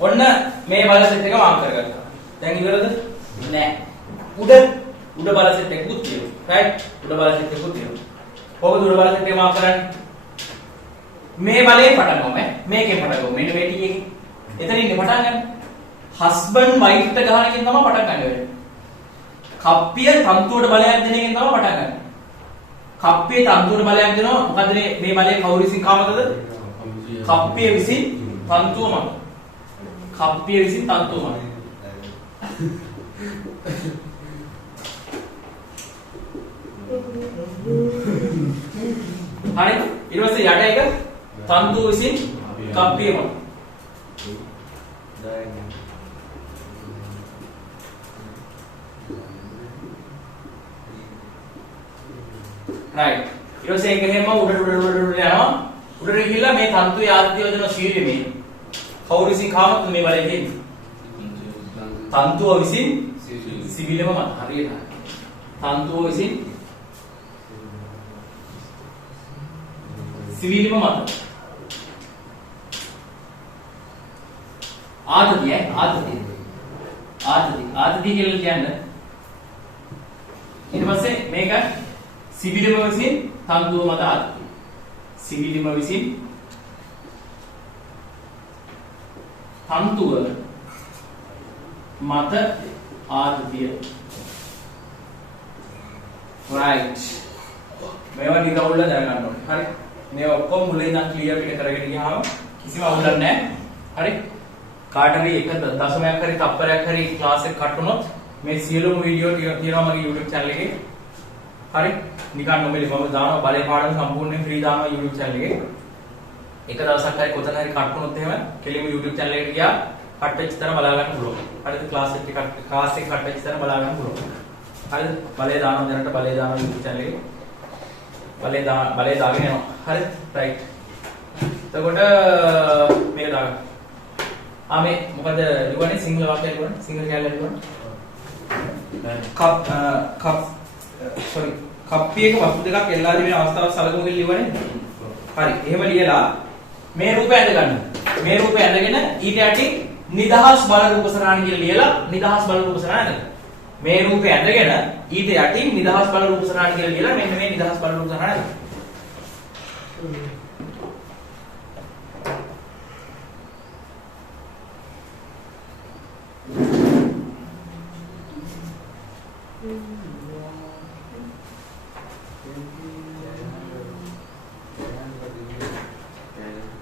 ඔන්න මේ බල සෙට් එක මාක් කරගත්තා. දැන් ඉවරද? නෑ. උඩ බල සෙට් එකකුත් තියෙනවා. right. උඩ බල සෙට් එකකුත් තියෙනවා. කොහොමද උඩ බල සෙට් එක මාක් කරන්නේ? මේ බලේ පටන් ගමු ඈ. මේකෙන් පටන් ගමු. මෙන්න මේ ටී එකෙන්. එතනින් පටන් ගන්න. හස්බන්ඩ් වයිෆ් ට ගහන එකෙන් තමයි පටන් ගන්න වෙන්නේ. කප්පිය තන්තුවට බලයක් දෙන එකෙන් තමයි පටන් ගන්න. කප්පිය තන්තුවට බලයක් දෙනවා. මොකද මේ බලය කවුරු විසින් කාමදද? කප්පිය විසින් තන්තුව මත. කප්පිය විසින් තන්තුව මත. හරි. ඊට පස්සේ යට එක තන්තුව විසින් කප්පිය මත. right. ඊට පස්සේ ඒක හැම උඩට යනවා. උඩට ගිහිල්ලා මේ තන්තුවේ ආදිත්‍ය යොදන ශීලයේ මේ කවුරු විසින් කාමත් මේ බලය දෙන්නේ. තන්තුව විසින් සිවිලම මත. හරියට. තන්තුව විසින් සිවිලම මත. ආදිත්‍ය කියලා කියන්නේ. ඊට පස්සේ මේක සිවිලම විසින් තන්තුව මත ආතතිය. සිවිලම විසින් තන්තුව මත ආතතිය. right. මේවා නිරවුල්ව දැනගන්න ඕනේ. හරි. මේ ඔක්කොම මුලින් ඉඳන් ක්ලියර් එක කරගෙන ගියාම කිසිම අවුලක් නැහැ. හරි. කාට හරි එක දශමයක් හරි තප්පරයක් හරි ක්ලාස් එක කට් වුණොත් මේ සියලුම වීඩියෝ තියෙනවා මගේ YouTube channel එකේ. හරි? නිකන් නොමෙලි මම දානවා බලේ පාඩම සම්පූර්ණයෙන් ෆ්‍රී දානවා YouTube channel එකේ. එක දවසක් හරි කොතන හරි කට් වුණොත් එහෙම කෙලිම YouTube channel එකට ගියා කට් වෙච්ච තැන බලා ගන්න පුළුවන්. හරිද? ක්ලාස් එක කට් වෙච්ච තැන බලා ගන්න පුළුවන්. හරිද? බලේ දානවා දැනට බලේ දානවා YouTube channel එකේ. බලේ දාගෙන යනවා. හරිද? right. එතකොට මේක දාගන්න. මේ මොකද ලියන්නේ සිංහල වාක්‍යයක් ලියන්නේ සිංහල කැලේ ලියන්නේ. කප්පියක වස්තු දෙකක් එල්ලා තිබෙන අවස්ථාවක් සලකමු කියලා ලියවනේ. හරි. එහෙම ලියලා මේ රූපය ඇඳ ගන්න. මේ රූපය ඇඳගෙන ඊට යටින් නිදහස් බල රූප සරාණ කියලා ලියලා නිදහස් බල රූප සරාණ ඇඳ. මේ රූපය ඇඳගෙන ඊට යටින් නිදහස් බල රූප සරාණ කියලා ලියලා මෙන්න මේ නිදහස් බල රූප සරාණ ඇඳ.